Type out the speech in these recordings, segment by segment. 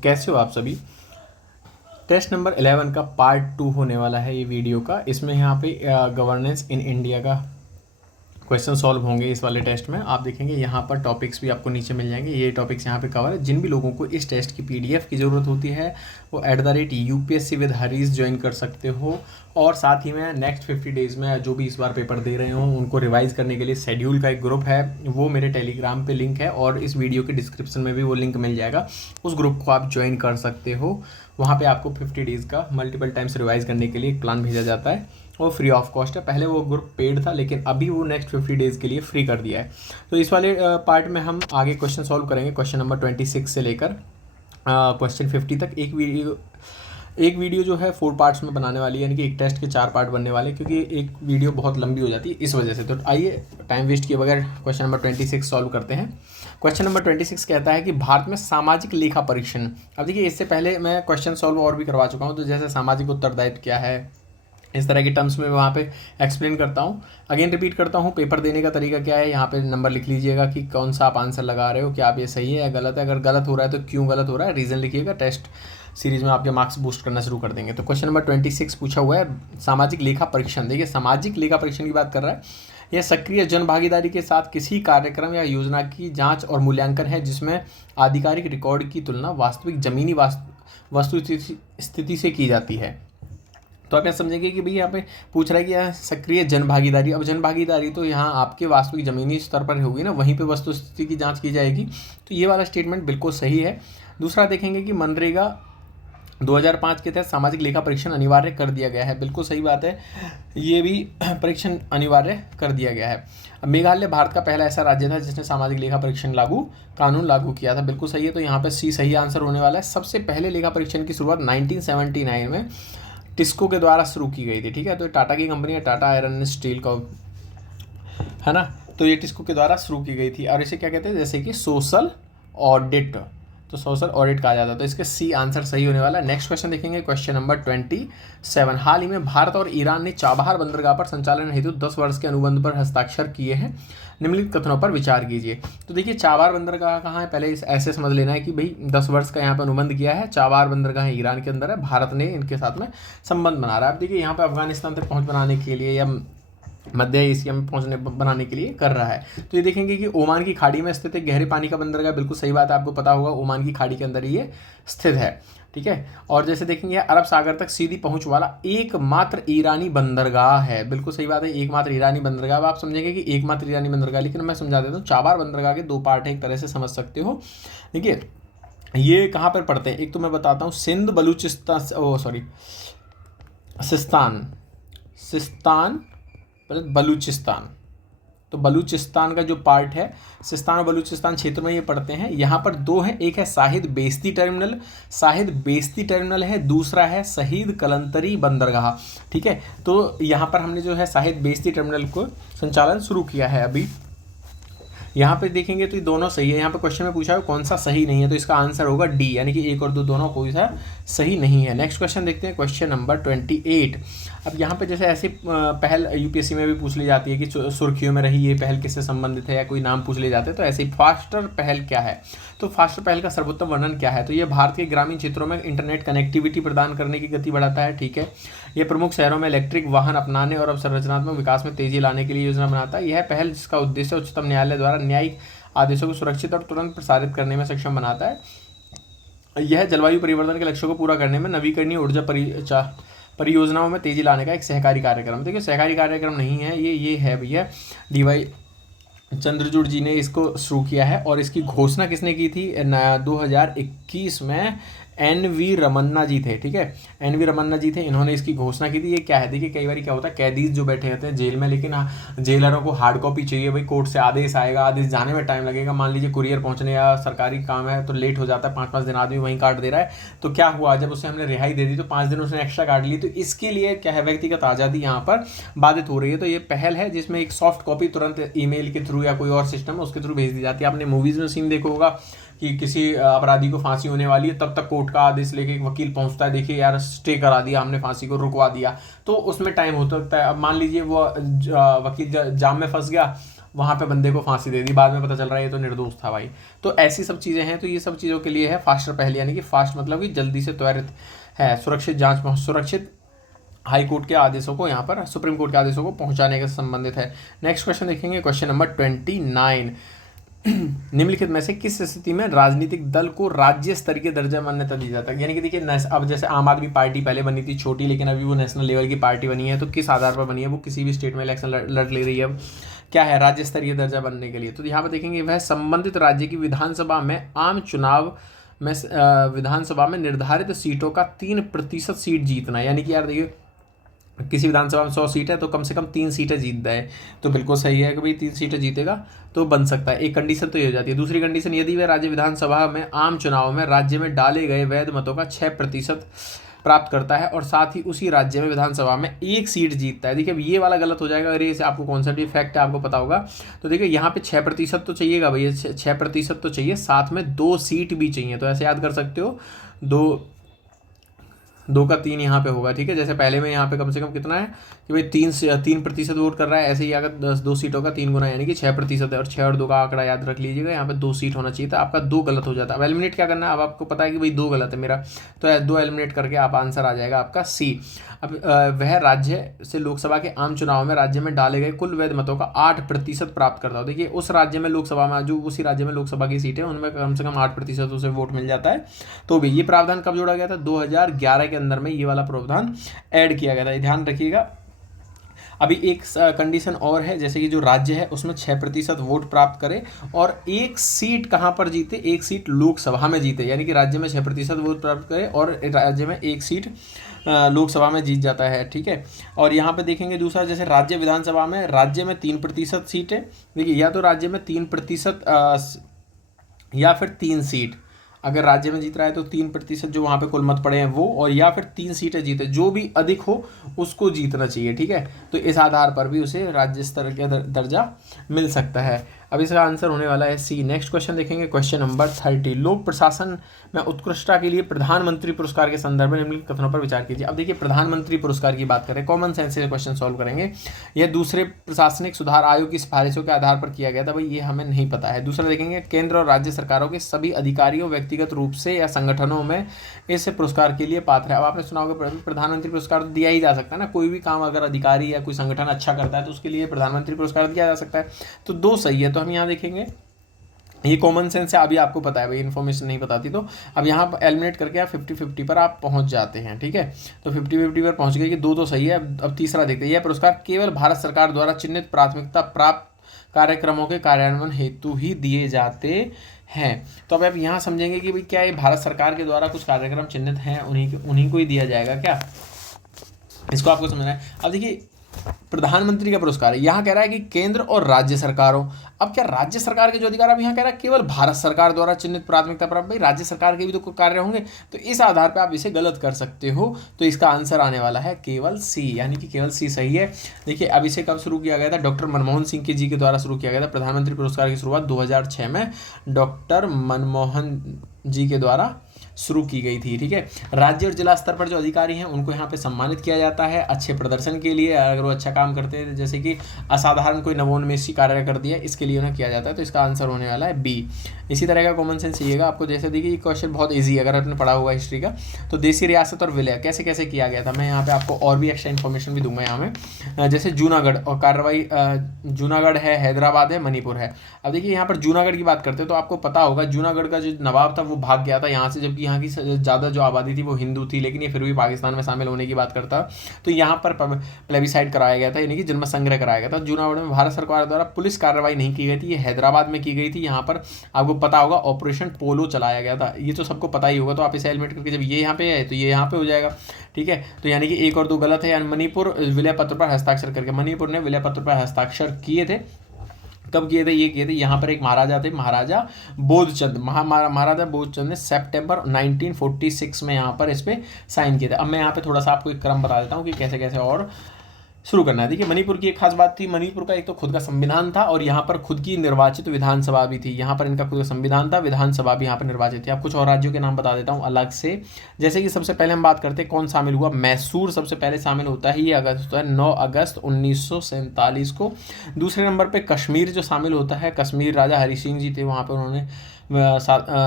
कैसे हो आप सभी। टेस्ट नंबर 11 का पार्ट 2 होने वाला है ये वीडियो का। इसमें यहाँ पे गवर्नेंस इन इंडिया का क्वेश्चन सॉल्व होंगे इस वाले टेस्ट में। आप देखेंगे यहाँ पर टॉपिक्स भी आपको नीचे मिल जाएंगे। ये टॉपिक्स यहाँ पे कवर है। जिन भी लोगों को इस टेस्ट की पीडीएफ की ज़रूरत होती है वो @UPSC विद हरीश ज्वाइन कर सकते हो। और साथ ही में नेक्स्ट 50 डेज़ में जो भी इस बार पेपर दे रहे हों उनको रिवाइज़ करने के लिए शेड्यूल का एक ग्रुप है, वो मेरे टेलीग्राम पे लिंक है और इस वीडियो के डिस्क्रिप्शन में भी वो लिंक मिल जाएगा। उस ग्रुप को आप ज्वाइन कर सकते हो। वहाँ पे आपको 50 डेज़ का मल्टीपल टाइम्स रिवाइज़ करने के लिए एक प्लान भेजा जाता है। वो फ्री ऑफ कॉस्ट है। पहले वो ग्रुप पेड था लेकिन अभी वो नेक्स्ट 50 डेज़ के लिए फ्री कर दिया है। तो इस वाले पार्ट में हम आगे क्वेश्चन सॉल्व करेंगे, क्वेश्चन नंबर 26 से लेकर क्वेश्चन 50 तक। एक वीडियो जो है 4 पार्ट्स में बनाने वाली है, यानी कि एक टेस्ट के 4 पार्ट बनने वाले, क्योंकि एक वीडियो बहुत लंबी हो जाती है इस वजह से। तो आइए टाइम वेस्ट किए बगैर क्वेश्चन नंबर 26 सॉल्व करते हैं। क्वेश्चन नंबर 26 कहता है कि भारत में सामाजिक लेखा परीक्षण। अब देखिए, इससे पहले मैं क्वेश्चन सॉल्व और भी करवा चुका हूँ, तो जैसे सामाजिक उत्तरदायित्व क्या है, इस तरह के टर्म्स में वहाँ पे एक्सप्लेन करता हूँ। अगेन रिपीट करता हूँ, पेपर देने का तरीका क्या है। यहाँ पे नंबर लिख लीजिएगा कि कौन सा आप आंसर लगा रहे हो, क्या आप ये सही है या गलत है। अगर गलत हो रहा है तो क्यों गलत हो रहा है, रीज़न लिखिएगा। टेस्ट सीरीज में आपके मार्क्स बूस्ट करना शुरू कर देंगे। तो क्वेश्चन नंबर 26 पूछा हुआ है सामाजिक लेखा परीक्षण। देखिए, सामाजिक लेखा परीक्षण की बात कर रहा है। यह सक्रिय जन भागीदारी के साथ किसी कार्यक्रम या योजना की जांच और मूल्यांकन है जिसमें आधिकारिक रिकॉर्ड की तुलना वास्तविक जमीनी वस्तु स्थिति से की जाती है। तो आप यह समझेंगे कि भाई यहाँ पे पूछ रहा है कि यह सक्रिय जन भागीदारी। अब जन भागीदारी तो यहाँ आपके वास्तविक ज़मीनी स्तर पर होगी ना, वहीं पे वस्तु स्थिति की जांच की जाएगी। तो ये वाला स्टेटमेंट बिल्कुल सही है। दूसरा देखेंगे कि मनरेगा 2005 के तहत सामाजिक लेखा परीक्षण अनिवार्य कर दिया गया है। बिल्कुल सही बात है, ये भी परीक्षण अनिवार्य कर दिया गया है। अब मेघालय भारत का पहला ऐसा राज्य था जिसने सामाजिक लेखा परीक्षण कानून लागू किया था। बिल्कुल सही है, तो यहाँ पर सी सही आंसर होने वाला है। सबसे पहले लेखा परीक्षण की शुरुआत 1979 में टिस्को के द्वारा शुरू की गई थी। ठीक है, तो टाटा की कंपनी है, टाटा आयरन स्टील का, है ना। तो ये टिस्को के द्वारा शुरू की गई थी और इसे क्या कहते हैं, जैसे कि सोशल ऑडिट। तो सोशल ऑडिट कहा जाता है। तो इसके सी आंसर सही होने वाला है। नेक्स्ट क्वेश्चन देखेंगे, क्वेश्चन नंबर 27। हाल ही में भारत और ईरान ने चाबहार बंदरगाह पर संचालन हेतु 10 वर्ष के अनुबंध पर हस्ताक्षर किए हैं। निम्नलिखित कथनों पर विचार कीजिए। तो देखिए, चाबहार बंदरगाह कहाँ है, पहले ऐसे समझ लेना है कि भाई 10 वर्ष का यहाँ पर अनुबंध किया है। चाबहार बंदरगाह ईरान के अंदर है, भारत ने इनके साथ में संबंध बना रहा है। अब देखिए, यहाँ पर अफगानिस्तान तक पहुँच बनाने के लिए या मध्य एशिया में बनाने के लिए कर रहा है। तो ये देखेंगे कि ओमान की खाड़ी में स्थित एक गहरे पानी का बंदरगाह। बिल्कुल सही बात है, आपको पता होगा ओमान की खाड़ी के अंदर ये स्थित है। ठीक है, और जैसे देखेंगे अरब सागर तक सीधी पहुंच वाला एकमात्र ईरानी बंदरगाह है। बिल्कुल सही बात है, एकमात्र ईरानी बंदरगाह। अब आप समझेंगे कि एकमात्र ईरानी बंदरगाह, लेकिन मैं समझा देता हूँ। चाबहार बंदरगाह के 2 पार्ट है, एक तरह से समझ सकते हो। देखिए, ये कहाँ पर पड़ते हैं, एक तो मैं बताता हूँ, सिंध बलूचिस्तान, सिस्तान बलूचिस्तान। तो बलूचिस्तान का जो पार्ट है, सिस्तान और बलूचिस्तान क्षेत्र में ये पड़ते हैं। यहाँ पर 2 हैं, एक है शाहिद बेस्ती टर्मिनल है, दूसरा है शहीद कलंतरी बंदरगाह। ठीक है, तो यहाँ पर हमने जो है शाहिद बेस्ती टर्मिनल को संचालन शुरू किया है अभी। यहाँ पे देखेंगे तो ये दोनों सही है। यहाँ पे क्वेश्चन में पूछा है कौन सा सही नहीं है, तो इसका आंसर होगा डी, यानी कि 1 और 2 दोनों कोई सा सही नहीं है। नेक्स्ट क्वेश्चन देखते हैं, क्वेश्चन नंबर 28। अब यहाँ पे जैसे ऐसी पहल यूपीएससी में भी पूछ ली जाती है कि सुर्खियों में रही ये पहल किससे संबंधित है, या कोई नाम पूछ ले जाते हैं, तो ऐसे ही फास्टर पहल क्या है। तो फास्टर पहल का सर्वोत्तम वर्णन क्या है, तो ये भारत के ग्रामीण क्षेत्रों में इंटरनेट कनेक्टिविटी प्रदान करने की गति बढ़ाता है। ठीक है, ये प्रमुख शहरों में इलेक्ट्रिक वाहन अपनाने और अवसंरचनात्मक विकास में तेजी लाने के लिए योजना बनाता है। यह पहल जिसका उद्देश्य उच्चतम न्यायालय द्वारा न्यायिक आदेशों को सुरक्षित और तुरंत प्रसारित करने में सक्षम बनाता है। यह जलवायु परिवर्तन के लक्ष्यों को पूरा करने में नवीकरणीय ऊर्जा परियोजनाओं में तेजी लाने का एक सहकारी कार्यक्रम। देखिए, सहकारी कार्यक्रम नहीं है ये है भैया, DY चंद्रचूड़ जी ने इसको शुरू किया है। और इसकी घोषणा किसने की थी, 2021 में NV रमन्ना जी थे। ठीक है, NV रमन्ना जी थे, इन्होंने इसकी घोषणा की थी। ये क्या है, देखिए कई बार क्या होता है, कैदीज जो बैठे रहते हैं जेल में, लेकिन जेलरों को हार्ड कॉपी चाहिए। भाई कोर्ट से आदेश आएगा, आदेश जाने में टाइम लगेगा, मान लीजिए कुरियर पहुंचने या सरकारी काम है तो लेट हो जाता है, 5-5 दिन आदमी वहीं काट दे रहा है। तो क्या हुआ, जब उसे हमने रिहाई दे दी तो 5 दिन उसने एक्स्ट्रा काट ली। तो इसके लिए क्या है, व्यक्तिगत आज़ादी यहाँ पर बाधित हो रही है। तो ये पहल है जिसमें एक सॉफ्ट कॉपी तुरंत ईमेल के थ्रू या कोई और सिस्टम उसके थ्रू भेज दी जाती है। आपने मूवीज़ में सीन देखा होगा कि किसी अपराधी को फांसी होने वाली है, तब तक कोर्ट का आदेश लेके एक वकील पहुंचता है, देखिए यार स्टे करा दिया हमने, फांसी को रुकवा दिया। तो उसमें टाइम हो सकता है। अब मान लीजिए वो वकील जाम में फंस गया, वहाँ पे बंदे को फांसी दे दी, बाद में पता चल रहा है ये तो निर्दोष था भाई। तो ऐसी सब चीज़ें हैं। तो ये सब चीज़ों के लिए है फास्टर पहल, यानी कि फास्ट मतलब कि जल्दी से, त्वरित है, सुरक्षित जांच, सुरक्षित हाई कोर्ट के आदेशों को यहाँ पर, सुप्रीम कोर्ट के आदेशों को पहुँचाने के संबंधित है। नेक्स्ट क्वेश्चन देखेंगे, क्वेश्चन नंबर 29। निम्नलिखित में से किस स्थिति में राजनीतिक दल को राज्य स्तरीय दर्जा मान्यता दी जाता है? यानी कि देखिए, अब जैसे आम आदमी पार्टी पहले बनी थी छोटी, लेकिन अभी वो नेशनल लेवल की पार्टी बनी है, तो किस आधार पर बनी है? वो किसी भी स्टेट में इलेक्शन लड़ ले रही है, क्या है, राज्य स्तरीय दर्जा बनने के लिए। तो यहाँ पर देखेंगे, वह संबंधित राज्य की विधानसभा में आम चुनाव में विधानसभा में निर्धारित सीटों का 3% सीट जीतना। यानी कि यार देखिए, किसी विधानसभा में 100 सीट है तो कम से कम 3 सीटें जीतता है, तो बिल्कुल सही है कि भाई 3 सीटें जीतेगा तो बन सकता है। एक कंडीशन तो ये हो जाती है। दूसरी कंडीशन, यदि वह राज्य विधानसभा में आम चुनाव में राज्य में डाले गए वैध मतों का 6% प्राप्त करता है और साथ ही उसी राज्य में विधानसभा में 1 सीट जीतता है। देखिए, अब ये वाला गलत हो जाएगा अगर ये आपको कॉन्सेप्ट फैक्ट आपको पता होगा। तो देखिए, यहाँ पे 6% तो चाहिएगा भैया, 6% तो चाहिए, साथ में 2 सीट भी चाहिए। तो ऐसे याद कर सकते हो, 2 का 3 यहाँ पे होगा, ठीक है। जैसे पहले में यहाँ पे कम से कम कितना है कि भाई 3% वोट कर रहा है, ऐसे ही अगर 2 सीटों का 3 गुना, यानी कि 6% है, और 6 और 2 का आंकड़ा याद रख लीजिएगा। यहाँ पे 2 सीट होना चाहिए था, आपका 2 गलत हो जाता है। अब एलिमिनेट क्या करना है? अब आपको पता है कि भाई 2 गलत है मेरा, तो 2 एलिमिनेट करके आप आंसर आ जाएगा आपका सी। अब वह राज्य से लोकसभा के आम चुनाव में राज्य में डाले गए कुल वैध मतों का 8% प्राप्त करता हो। देखिए, उस राज्य में लोकसभा में, जो उसी राज्य में लोकसभा की सीटें, उनमें कम से कम 8% उसे वोट मिल जाता है। तो भी ये प्रावधान कब जोड़ा गया था? 2011 के अंदर में ये वाला प्रावधान ऐड किया गया था, ध्यान रखिएगा। अभी एक कंडीशन और है, जैसे कि जो राज्य है उसमें 6% वोट प्राप्त करे और 1 सीट कहाँ पर जीते? 1 सीट लोकसभा में जीते, यानी कि राज्य में 6% वोट प्राप्त करे और राज्य में 1 सीट लोकसभा में जीत जाता है, ठीक है। और यहाँ पे देखेंगे दूसरा, जैसे राज्य विधानसभा में राज्य में 3% सीटें, देखिए या तो राज्य में 3% या फिर 3 सीट, अगर राज्य में जीत रहा है तो 3% जो वहाँ पे कुल मत पड़े हैं वो, और या फिर 3 सीटें जीते, जो भी अधिक हो उसको जीतना चाहिए, ठीक है। तो इस आधार पर भी उसे राज्य स्तर का दर्जा मिल सकता है। अब इसका आंसर होने वाला है सी। नेक्स्ट क्वेश्चन देखेंगे, क्वेश्चन नंबर 30। लोक प्रशासन में उत्कृष्टता के लिए प्रधानमंत्री पुरस्कार के संदर्भ में निम्नलिखित कथनों पर विचार कीजिए। अब देखिए, प्रधानमंत्री पुरस्कार की बात करें, कॉमन सेंस से क्वेश्चन सॉल्व करेंगे। यह दूसरे प्रशासनिक सुधार आयोग की सिफारिशों के आधार पर किया गया था, भाई ये हमें नहीं पता है। दूसरा देखेंगे, केंद्र और राज्य सरकारों के सभी अधिकारियों व्यक्तिगत रूप से या संगठनों में इस पुरस्कार के लिए पात्र है। अब आपने सुना होगा प्रधानमंत्री पुरस्कार तो दिया ही जा सकता है ना, कोई भी काम अगर अधिकारी या कोई संगठन अच्छा करता है तो उसके लिए प्रधानमंत्री पुरस्कार दिया जा सकता है। तो 2 सही है। तो हम यहाँ देखेंगे, ये कॉमन सेंस है, अभी आपको पता है भाई, इन्फॉर्मेशन नहीं बताती। तो अब यहाँ पर एलिमिनेट करके आप 50-50 पर आप पहुँच जाते हैं, ठीक है। तो 50-50 पर पहुँच गए कि 2 तो सही है। अब तीसरा देखते हैं, यह पुरस्कार केवल भारत सरकार द्वारा चिन्हित प्राथमिकता प्राप्त कार्यक्रमों के कार्यान्वयन हेतु ही दिए जाते हैं। तो अब आप यहाँ समझेंगे कि भाई क्या ये भारत सरकार के द्वारा कुछ कार्यक्रम चिन्हित हैं, उन्हीं को ही दिया जाएगा क्या? इसको आपको समझना है। अब देखिए, प्रधानमंत्री का पुरस्कार है, यहाँ कह रहा है कि केंद्र और राज्य सरकारों। अब क्या राज्य सरकार के जो अधिकार, अब यहाँ कह रहा है केवल भारत सरकार द्वारा चिन्हित प्राथमिकता प्राप्त, भाई राज्य सरकार के भी तो कुछ कार्य होंगे, तो इस आधार पर आप इसे गलत कर सकते हो। तो इसका आंसर आने वाला है केवल सी, यानी कि केवल सी सही है। देखिए, अब इसे कब शुरू किया गया था? डॉक्टर मनमोहन सिंह जी के द्वारा शुरू किया गया था। प्रधानमंत्री पुरस्कार की शुरुआत 2006 में डॉक्टर मनमोहन जी के द्वारा शुरू की गई थी, ठीक है। राज्य और जिला स्तर पर जो अधिकारी हैं उनको यहाँ पे सम्मानित किया जाता है अच्छे प्रदर्शन के लिए, अगर वो अच्छा काम करते हैं, जैसे कि असाधारण कोई नवोन्मेषी कार्य कर दिया, इसके लिए उन्हें किया जाता है। तो इसका आंसर होने वाला है बी। इसी तरह का कॉमन सेंस चाहिएगा आपको। जैसे देखिए, ये क्वेश्चन बहुत ईजी है अगर आपने पढ़ा हुआ हिस्ट्री का। तो देसी रियासत और विलय कैसे कैसे किया गया था, मैं यहाँ पे आपको और भी एक्स्ट्रा इन्फॉर्मेशन भी दूंगा यहाँ में। जैसे जूनागढ़ और कार्रवाई, जूनागढ़ है, हैदराबाद है, मणिपुर है। अब देखिए, यहाँ पर जूनागढ़ की बात करते हैं तो आपको पता होगा जूनागढ़ का जो नवाब था वो भाग गया था यहाँ से, जबकि यहाँ की ज़्यादा जो आबादी थी वो हिंदू थी, लेकिन ये फिर भी पाकिस्तान में शामिल होने की बात करता। तो यहाँ पर प्लेबिसाइड कराया गया था, यानी कि जन्म संग्रह कराया गया था। जूनागढ़ में भारत सरकार द्वारा पुलिस कार्रवाई नहीं की गई थी, ये हैदराबाद में की गई थी। यहाँ पर आपको पता होगा ऑपरेशन पोलो चलाया गया था, ये तो सबको पता ही होगा। तो आप इसे एलिमिनेट करके जब ये यहाँ पे है तो ये यहाँ पे हो जाएगा, ठीक है। तो यानी कि 1 और 2 गलत है। यानी मणिपुर विलय पत्र पर हस्ताक्षर करके, मणिपुर ने विलय पत्र पर हस्ताक्षर किए थे। कब किए थे? ये किए थे, यहाँ पर एक महाराजा थे, महाराजा बोधचंद, महाराजा बोधचंद ने सितंबर 1946 में यहाँ पर इस पर साइन किए थे। अब मैं यहाँ पे थोड़ा सा आपको एक क्रम बता देता हूँ कि कैसे कैसे और शुरू करना है। देखिए मणिपुर की एक खास बात थी, मणिपुर का एक तो खुद का संविधान था और यहाँ पर खुद की निर्वाचित विधानसभा भी थी। यहाँ पर इनका खुद का संविधान था, विधानसभा भी यहाँ पर निर्वाचित थी। अब कुछ और राज्यों के नाम बता देता हूँ अलग से। जैसे कि सबसे पहले हम बात करते हैं कौन शामिल हुआ, मैसूर सबसे पहले शामिल होता है, ये अगस्त होता है 9 अगस्त 1947 को। दूसरे नंबर पर कश्मीर जो शामिल होता है, कश्मीर राजा हरि सिंह जी थे वहाँ पर, उन्होंने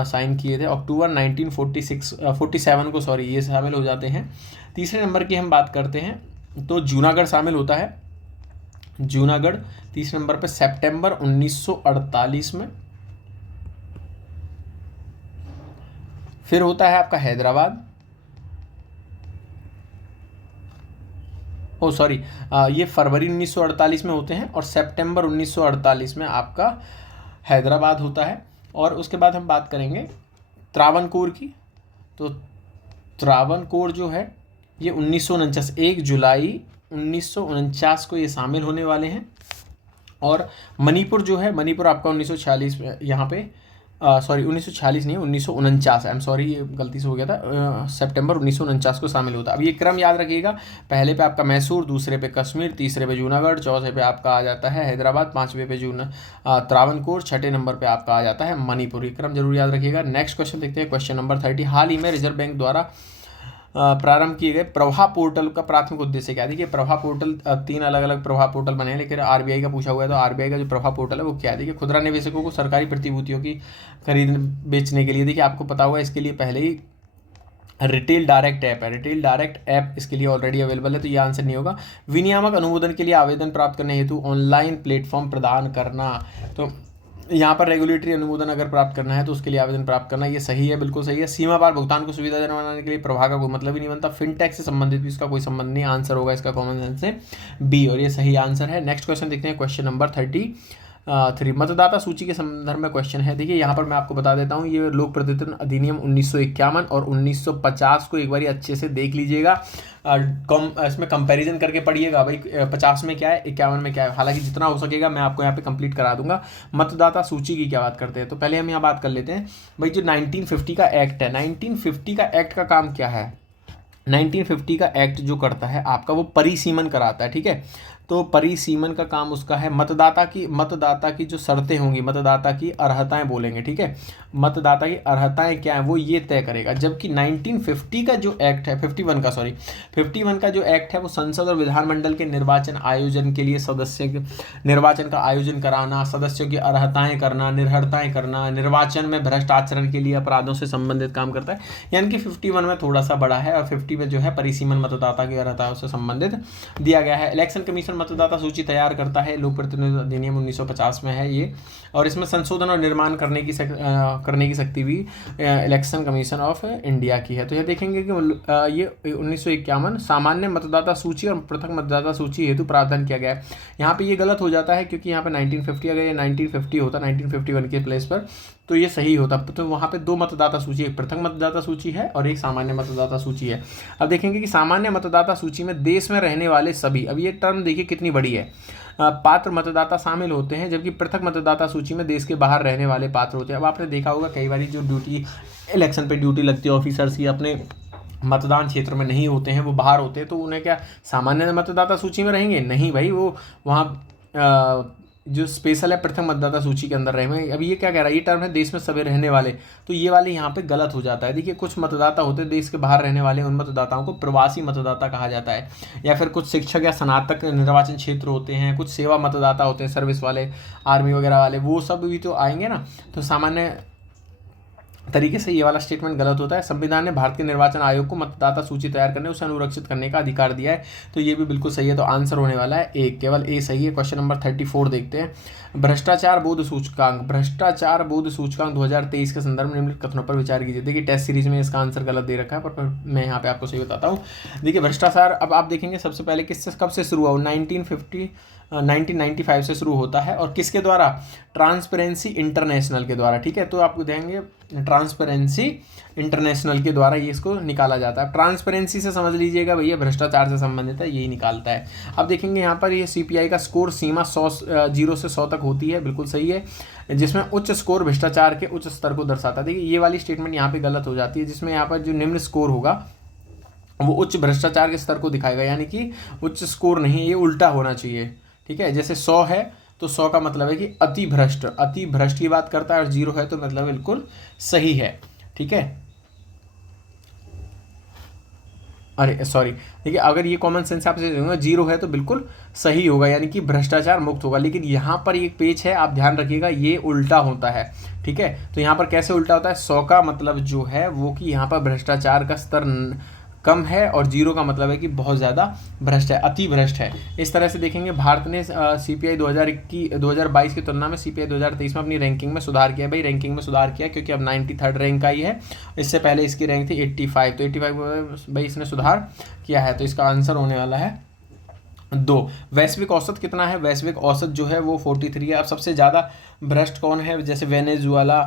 साइन किए थे अक्टूबर 1947 को, सॉरी, ये शामिल हो जाते हैं। तीसरे नंबर की हम बात करते हैं तो जूनागढ़ शामिल होता है, जूनागढ़ तीसरे नंबर पे सितंबर 1948 में। फिर होता है आपका हैदराबाद, ओ सॉरी, ये फरवरी 1948 में होते हैं और सितंबर 1948 में आपका हैदराबाद होता है। और उसके बाद हम बात करेंगे त्रावणकोर की, तो त्रावणकोर जो है ये 1949, 1 जुलाई 1949 को ये शामिल होने वाले हैं। और मणिपुर जो है, मणिपुर आपका 1946 में यहाँ पे, सॉरी 1946 नहीं, 1949, आई एम सॉरी, ये गलती से हो गया था, सितंबर 1949 को शामिल होता है। अब ये क्रम याद रखिएगा, पहले पे आपका मैसूर, दूसरे पे कश्मीर, तीसरे पे जूनागढ़, चौथे पे आपका आ जाता है हैदराबाद, पाँचवें पे त्रावणकोर, छठे नंबर पे आपका आ जाता है मणिपुर। ये क्रम जरूर याद रखिएगा। नेक्स्ट क्वेश्चन देखते हैं, क्वेश्चन नंबर 30। हाल ही में रिजर्व बैंक द्वारा प्रारंभ किए गए प्रभा पोर्टल का प्राथमिक उद्देश्य क्या है? देखिए प्रभा पोर्टल, 3 अलग अलग प्रभा पोर्टल बने हैं, लेकिन आरबीआई का पूछा हुआ है, तो आरबीआई का जो प्रभा पोर्टल है वो क्या है? देखिए खुदरा निवेशकों को सरकारी प्रतिभूतियों की खरीद बेचने के लिए, देखिए आपको पता होगा इसके लिए पहले ही रिटेल डायरेक्ट ऐप है, रिटेल डायरेक्ट ऐप इसके लिए ऑलरेडी अवेलेबल है, तो ये आंसर नहीं होगा। विनियामक अनुमोदन के लिए आवेदन प्राप्त करने हेतु ऑनलाइन प्लेटफॉर्म प्रदान करना, तो यहाँ पर रेगुलेटरी अनुमोदन अगर प्राप्त करना है तो उसके लिए आवेदन प्राप्त करना, ये सही है, बिल्कुल सही है। सीमा पार भुगतान को सुविधाजनक बनाने के लिए प्रभा का कोई मतलब ही नहीं बनता। फिनटेक से संबंधित भी इसका कोई संबंध नहीं, आंसर होगा इसका कॉमन सेंस से बी, और ये सही आंसर है। नेक्स्ट क्वेश्चन देखते हैं, क्वेश्चन नंबर 33। मतदाता सूची के संदर्भ में क्वेश्चन है। देखिए यहाँ पर मैं आपको बता देता हूँ, ये लोक प्रतिनिधित्व अधिनियम 1951 और 1950 को एक बार अच्छे से देख लीजिएगा, इसमें कंपैरिजन करके पढ़िएगा भाई, 50 में क्या है, 51 में क्या है। हालांकि जितना हो सकेगा मैं आपको यहाँ पे कंप्लीट करा दूंगा। मतदाता सूची की क्या बात करते हैं, तो पहले हम यहाँ बात कर लेते हैं भाई, जो 1950 का एक्ट है, 1950 का एक्ट का काम क्या है? 1950 का एक्ट जो करता है आपका, वो परिसीमन कराता है, ठीक है। तो परिसीमन का काम उसका है, मतदाता की जो शर्तें होंगी, मतदाता की अर्हताएं बोलेंगे, ठीक है, मतदाता की अर्हताएं क्या है वो ये तय करेगा। जबकि 1950 का जो एक्ट है, 51 का जो एक्ट है वो संसद और विधानमंडल के निर्वाचन आयोजन के लिए सदस्य निर्वाचन का आयोजन कराना, सदस्यों की अर्हताएं करना, निर्हरताएं करना, निर्वाचन में भ्रष्ट आचरण के लिए अपराधों से संबंधित काम करता है। यानी कि 51 में थोड़ा सा बड़ा है और 50 में जो है परिसीमन मतदाता की अर्हताओं से संबंधित दिया गया है। इलेक्शन कमीशन मतदाता सूची तैयार करता है, लोक प्रतिनिधित्व अधिनियम 1950 में है ये, और इसमें संशोधन और निर्माण करने की शक्ति भी इलेक्शन कमीशन ऑफ इंडिया की है। तो यह देखेंगे कि ये 1951 सामान्य मतदाता सूची और पृथक मतदाता सूची हेतु प्रावधान किया गया है। यहाँ पे ये गलत हो जाता है क्योंकि यहाँ पे 1950 अगर ये 1950 होता 1951 के प्लेस पर तो ये सही होता, तो वहाँ पे 2 मतदाता सूची, एक पृथक मतदाता सूची है और एक सामान्य मतदाता सूची है। अब देखेंगे कि सामान्य मतदाता सूची में देश में रहने वाले सभी, अब ये टर्म देखिए कितनी बड़ी है, पात्र मतदाता शामिल होते हैं, जबकि पृथक मतदाता सूची में देश के बाहर रहने वाले पात्र होते हैं। अब आपने देखा होगा कई बार जो ड्यूटी इलेक्शन पे ड्यूटी लगती है, ऑफिसर्स ही अपने मतदान क्षेत्र में नहीं होते हैं, वो बाहर होते हैं, तो उन्हें क्या सामान्य मतदाता सूची में रहेंगे? नहीं भाई, वो वहाँ जो स्पेशल है पृथक मतदाता सूची के अंदर रहेंगे। अब ये क्या कह रहा है, ये टर्म है देश में सभी रहने वाले, तो ये वाले यहाँ पे गलत हो जाता है। देखिए कुछ मतदाता होते हैं देश के बाहर रहने वाले, उन मतदाताओं को प्रवासी मतदाता कहा जाता है। या फिर कुछ शिक्षक या स्नातक निर्वाचन क्षेत्र होते हैं, कुछ सेवा मतदाता होते हैं, सर्विस वाले, आर्मी वगैरह वाले, वो सब भी तो आएंगे ना। तो सामान्य तरीके से ये वाला स्टेटमेंट गलत होता है। संविधान ने भारत के निर्वाचन आयोग को मतदाता सूची तैयार करने, उसे अनुरक्षित करने का अधिकार दिया है, तो ये भी बिल्कुल सही है। तो आंसर होने वाला है ए, केवल ए सही है। क्वेश्चन नंबर 34 देखते हैं, भ्रष्टाचार बोध सूचकांक 2023 के संदर्भ में निम्नलिखित कथनों पर विचार कीजिए। देखिए टेस्ट सीरीज में इसका आंसर गलत दे रखा है, पर मैं यहाँ पे आपको सही बताता हूँ। देखिए भ्रष्टाचार, अब आप देखेंगे सबसे पहले किससे कब से शुरू हुआ, 1995 से शुरू होता है, और किसके द्वारा? ट्रांसपेरेंसी इंटरनेशनल के द्वारा, ठीक है। तो आपको देखेंगे ट्रांसपेरेंसी इंटरनेशनल के द्वारा ये इसको निकाला जाता है। ट्रांसपेरेंसी से समझ लीजिएगा भैया भ्रष्टाचार से संबंधित है, यही निकालता है। अब देखेंगे यहाँ पर ये सीपीआई का स्कोर सीमा 0 से 100 तक होती है, बिल्कुल सही है, जिसमें उच्च स्कोर भ्रष्टाचार के उच्च स्तर को दर्शाता है। देखिए ये वाली स्टेटमेंट यहाँ पे गलत हो जाती है, जिसमें यहाँ पर जो निम्न स्कोर होगा वो उच्च भ्रष्टाचार के स्तर को दिखाएगा, यानी कि उच्च स्कोर नहीं, ये उल्टा होना चाहिए। ठीक है, जैसे 100 है तो 100 का मतलब है कि अति भ्रष्ट, अति भ्रष्ट की बात करता है, और 0 है तो मतलब बिल्कुल सही है। ठीक है, अरे सॉरी, देखिए अगर ये कॉमन सेंस आपसे 0 है तो बिल्कुल सही होगा, यानी कि भ्रष्टाचार मुक्त होगा। लेकिन यहाँ पर एक पेज है, आप ध्यान रखिएगा, ये उल्टा होता है। ठीक है, तो यहाँ पर कैसे उल्टा होता है, 100 का मतलब जो है वो कि यहाँ पर भ्रष्टाचार का स्तर कम है, और 0 का मतलब है कि बहुत ज़्यादा भ्रष्ट है, अति भ्रष्ट है। इस तरह से देखेंगे भारत ने CPI 2022 की तुलना में CPI 2023 में अपनी रैंकिंग में सुधार किया। भाई रैंकिंग में सुधार किया क्योंकि अब 93rd रैंक आई है, इससे पहले इसकी रैंक थी 85, तो 85 में भाई इसने सुधार किया है। तो इसका आंसर होने वाला है 2। वैश्विक औसत कितना है, वैश्विक औसत जो है वो 43 है। अब सबसे ज़्यादा भ्रष्ट कौन है, जैसे वेनेजुएला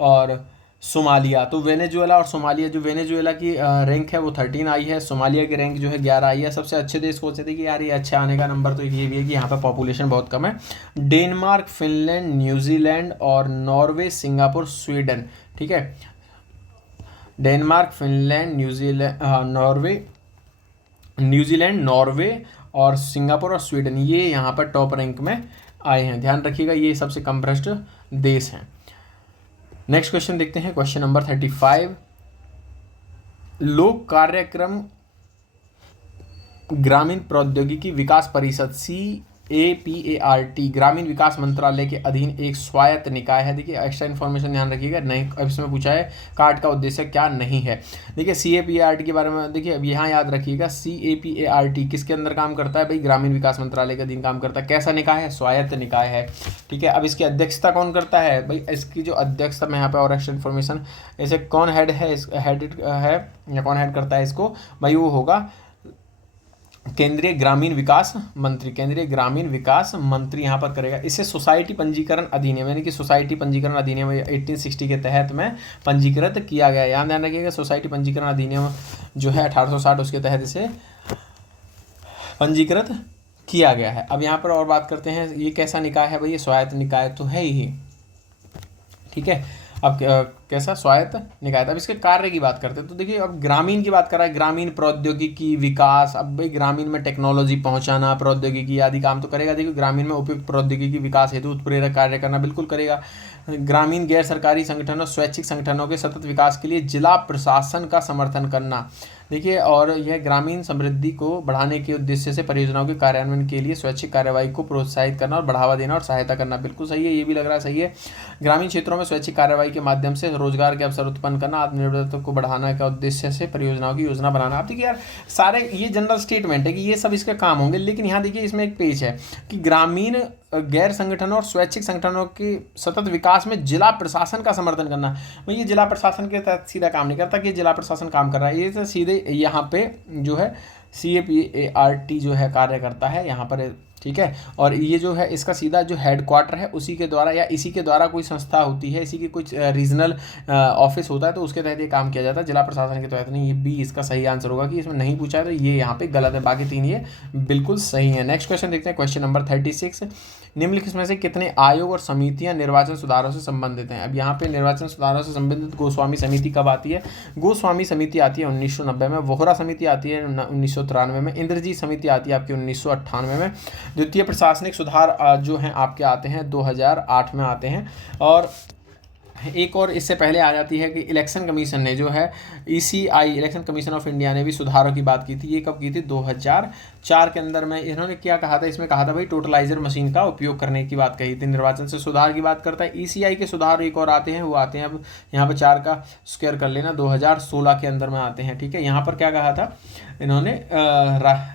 और सोमालिया। तो वेनेजुएला और सोमालिया, जो वेनेजुएला की रैंक है वो 13 आई है, सोमालिया की रैंक जो है 11 आई है। सबसे अच्छे देश कौन से थे कि यार ये अच्छे आने का नंबर तो ये भी है कि यहाँ पर पॉपुलेशन बहुत कम है। डेनमार्क, फिनलैंड, न्यूजीलैंड और नॉर्वे, सिंगापुर, स्वीडन। ठीक है, डेनमार्क, फिनलैंड, न्यूजीलैंड, नॉर्वे और सिंगापुर और स्वीडन, ये यहाँ पर टॉप रैंक में आए हैं। ध्यान रखिएगा, ये सबसे कम भ्रष्ट देश हैं। नेक्स्ट क्वेश्चन देखते हैं, क्वेश्चन नंबर 35। लोक कार्यक्रम ग्रामीण प्रौद्योगिकी विकास परिषद CAPART ग्रामीण विकास मंत्रालय के अधीन एक स्वायत्त निकाय है। देखिए एक्स्ट्रा इन्फॉर्मेशन ध्यान रखिएगा, नहीं अब इसमें पूछा है कार्ड का उद्देश्य क्या नहीं है। देखिए CAPART के बारे में देखिए अब यहाँ याद रखिएगा, CAPART किसके अंदर काम करता है, भाई ग्रामीण विकास मंत्रालय के अधीन काम करता है। कैसा निकाय है, स्वायत्त निकाय है। ठीक है, अब इसकी अध्यक्षता कौन करता है, भाई इसकी जो अध्यक्षता में यहाँ पे और एक्स्ट्रा इन्फॉर्मेशन, ऐसे कौन हेड है, हेड है या कौन हेड करता है इसको, भाई वो होगा केंद्रीय ग्रामीण विकास मंत्री। केंद्रीय ग्रामीण विकास मंत्री यहाँ पर करेगा। इसे सोसाइटी पंजीकरण अधिनियम, यानी कि सोसाइटी पंजीकरण अधिनियम 1860 के तहत में पंजीकृत किया गया। यहाँ ध्यान रखिएगा, सोसाइटी पंजीकरण अधिनियम जो है 1860, उसके तहत इसे पंजीकृत किया गया है। अब यहाँ पर और बात करते हैं, ये कैसा निकाय है भाई, ये स्वायत्त निकाय तो है ही। ठीक है, अब कैसा स्वायत्त निकाय। अब इसके कार्य की बात करते हैं, तो देखिए अब ग्रामीण की बात कर रहा है, ग्रामीण प्रौद्योगिकी विकास। अब भाई ग्रामीण में टेक्नोलॉजी पहुंचाना, प्रौद्योगिकी आदि काम तो करेगा। देखिए ग्रामीण में उपयुक्त प्रौद्योगिकी विकास हेतु उत्प्रेरक कार्य करना बिल्कुल करेगा। ग्रामीण गैर सरकारी संगठनों, स्वैच्छिक संगठनों के सतत विकास के लिए जिला प्रशासन का समर्थन करना। देखिए, और यह ग्रामीण समृद्धि को बढ़ाने के उद्देश्य से परियोजनाओं के कार्यान्वयन के लिए स्वैच्छिक कार्यवाही को प्रोत्साहित करना और बढ़ावा देना और सहायता करना। बिल्कुल सही है, ये भी लग रहा है सही है। ग्रामीण क्षेत्रों में स्वैच्छिक कार्यवाही के माध्यम से रोजगार के अवसर उत्पन्न करना, आत्मनिर्भरता को बढ़ाना का उद्देश्य से परियोजनाओं की योजना बनाना। अब देखिए यार, सारे ये जनरल स्टेटमेंट है कि ये सब इसके काम होंगे, लेकिन यहाँ देखिए इसमें एक पेज है कि ग्रामीण गैर संगठनों और स्वैच्छिक संगठनों के सतत विकास में जिला प्रशासन का समर्थन करना। मैं ये जिला प्रशासन के तहत सीधा काम नहीं करता कि जिला प्रशासन काम कर रहा है, ये तो सीधे यहाँ पे जो है CAPART जो है कार्य करता है यहाँ पर। ठीक है, और ये जो है इसका सीधा जो हेडक्वार्टर है उसी के द्वारा या इसी के द्वारा कोई संस्था होती है, इसी की कुछ रीजनल ऑफिस होता है, तो उसके तहत ये काम किया जाता है, जिला प्रशासन के तहत नहीं। ये भी इसका सही आंसर होगा कि इसमें नहीं पूछा है तो ये यहाँ पे गलत है, बाकी 3 ये बिल्कुल सही है। नेक्स्ट क्वेश्चन देखते हैं, क्वेश्चन नंबर 36। निम्नलिखित में से कितने आयोग और समितियां निर्वाचन सुधारों से संबंधित हैं। अब यहाँ पे निर्वाचन सुधारों से संबंधित गोस्वामी समिति कब आती है, गोस्वामी समिति आती है 1990 में, वोहरा समिति आती है 1993 में, इंद्रजीत समिति आती है आपकी 1998 में, द्वितीय प्रशासनिक सुधार जो हैं आपके आते हैं 2008 में आते हैं, और एक और इससे पहले आ जाती है कि इलेक्शन कमीशन ने जो है ECI election commission of India ने भी सुधारों की बात की थी। ये कब की थी, 2004 के अंदर में। इन्होंने क्या कहा था, इसमें कहा था भाई टोटलाइजर मशीन का उपयोग करने की बात कही थी। निर्वाचन से सुधार की बात करता है। ECI के सुधार एक और आते हैं, वो आते हैं अब यहाँ पर 4 का स्क्वायर कर लेना, 2016 के अंदर में आते हैं। ठीक है, यहाँ पर क्या कहा था इन्होंने,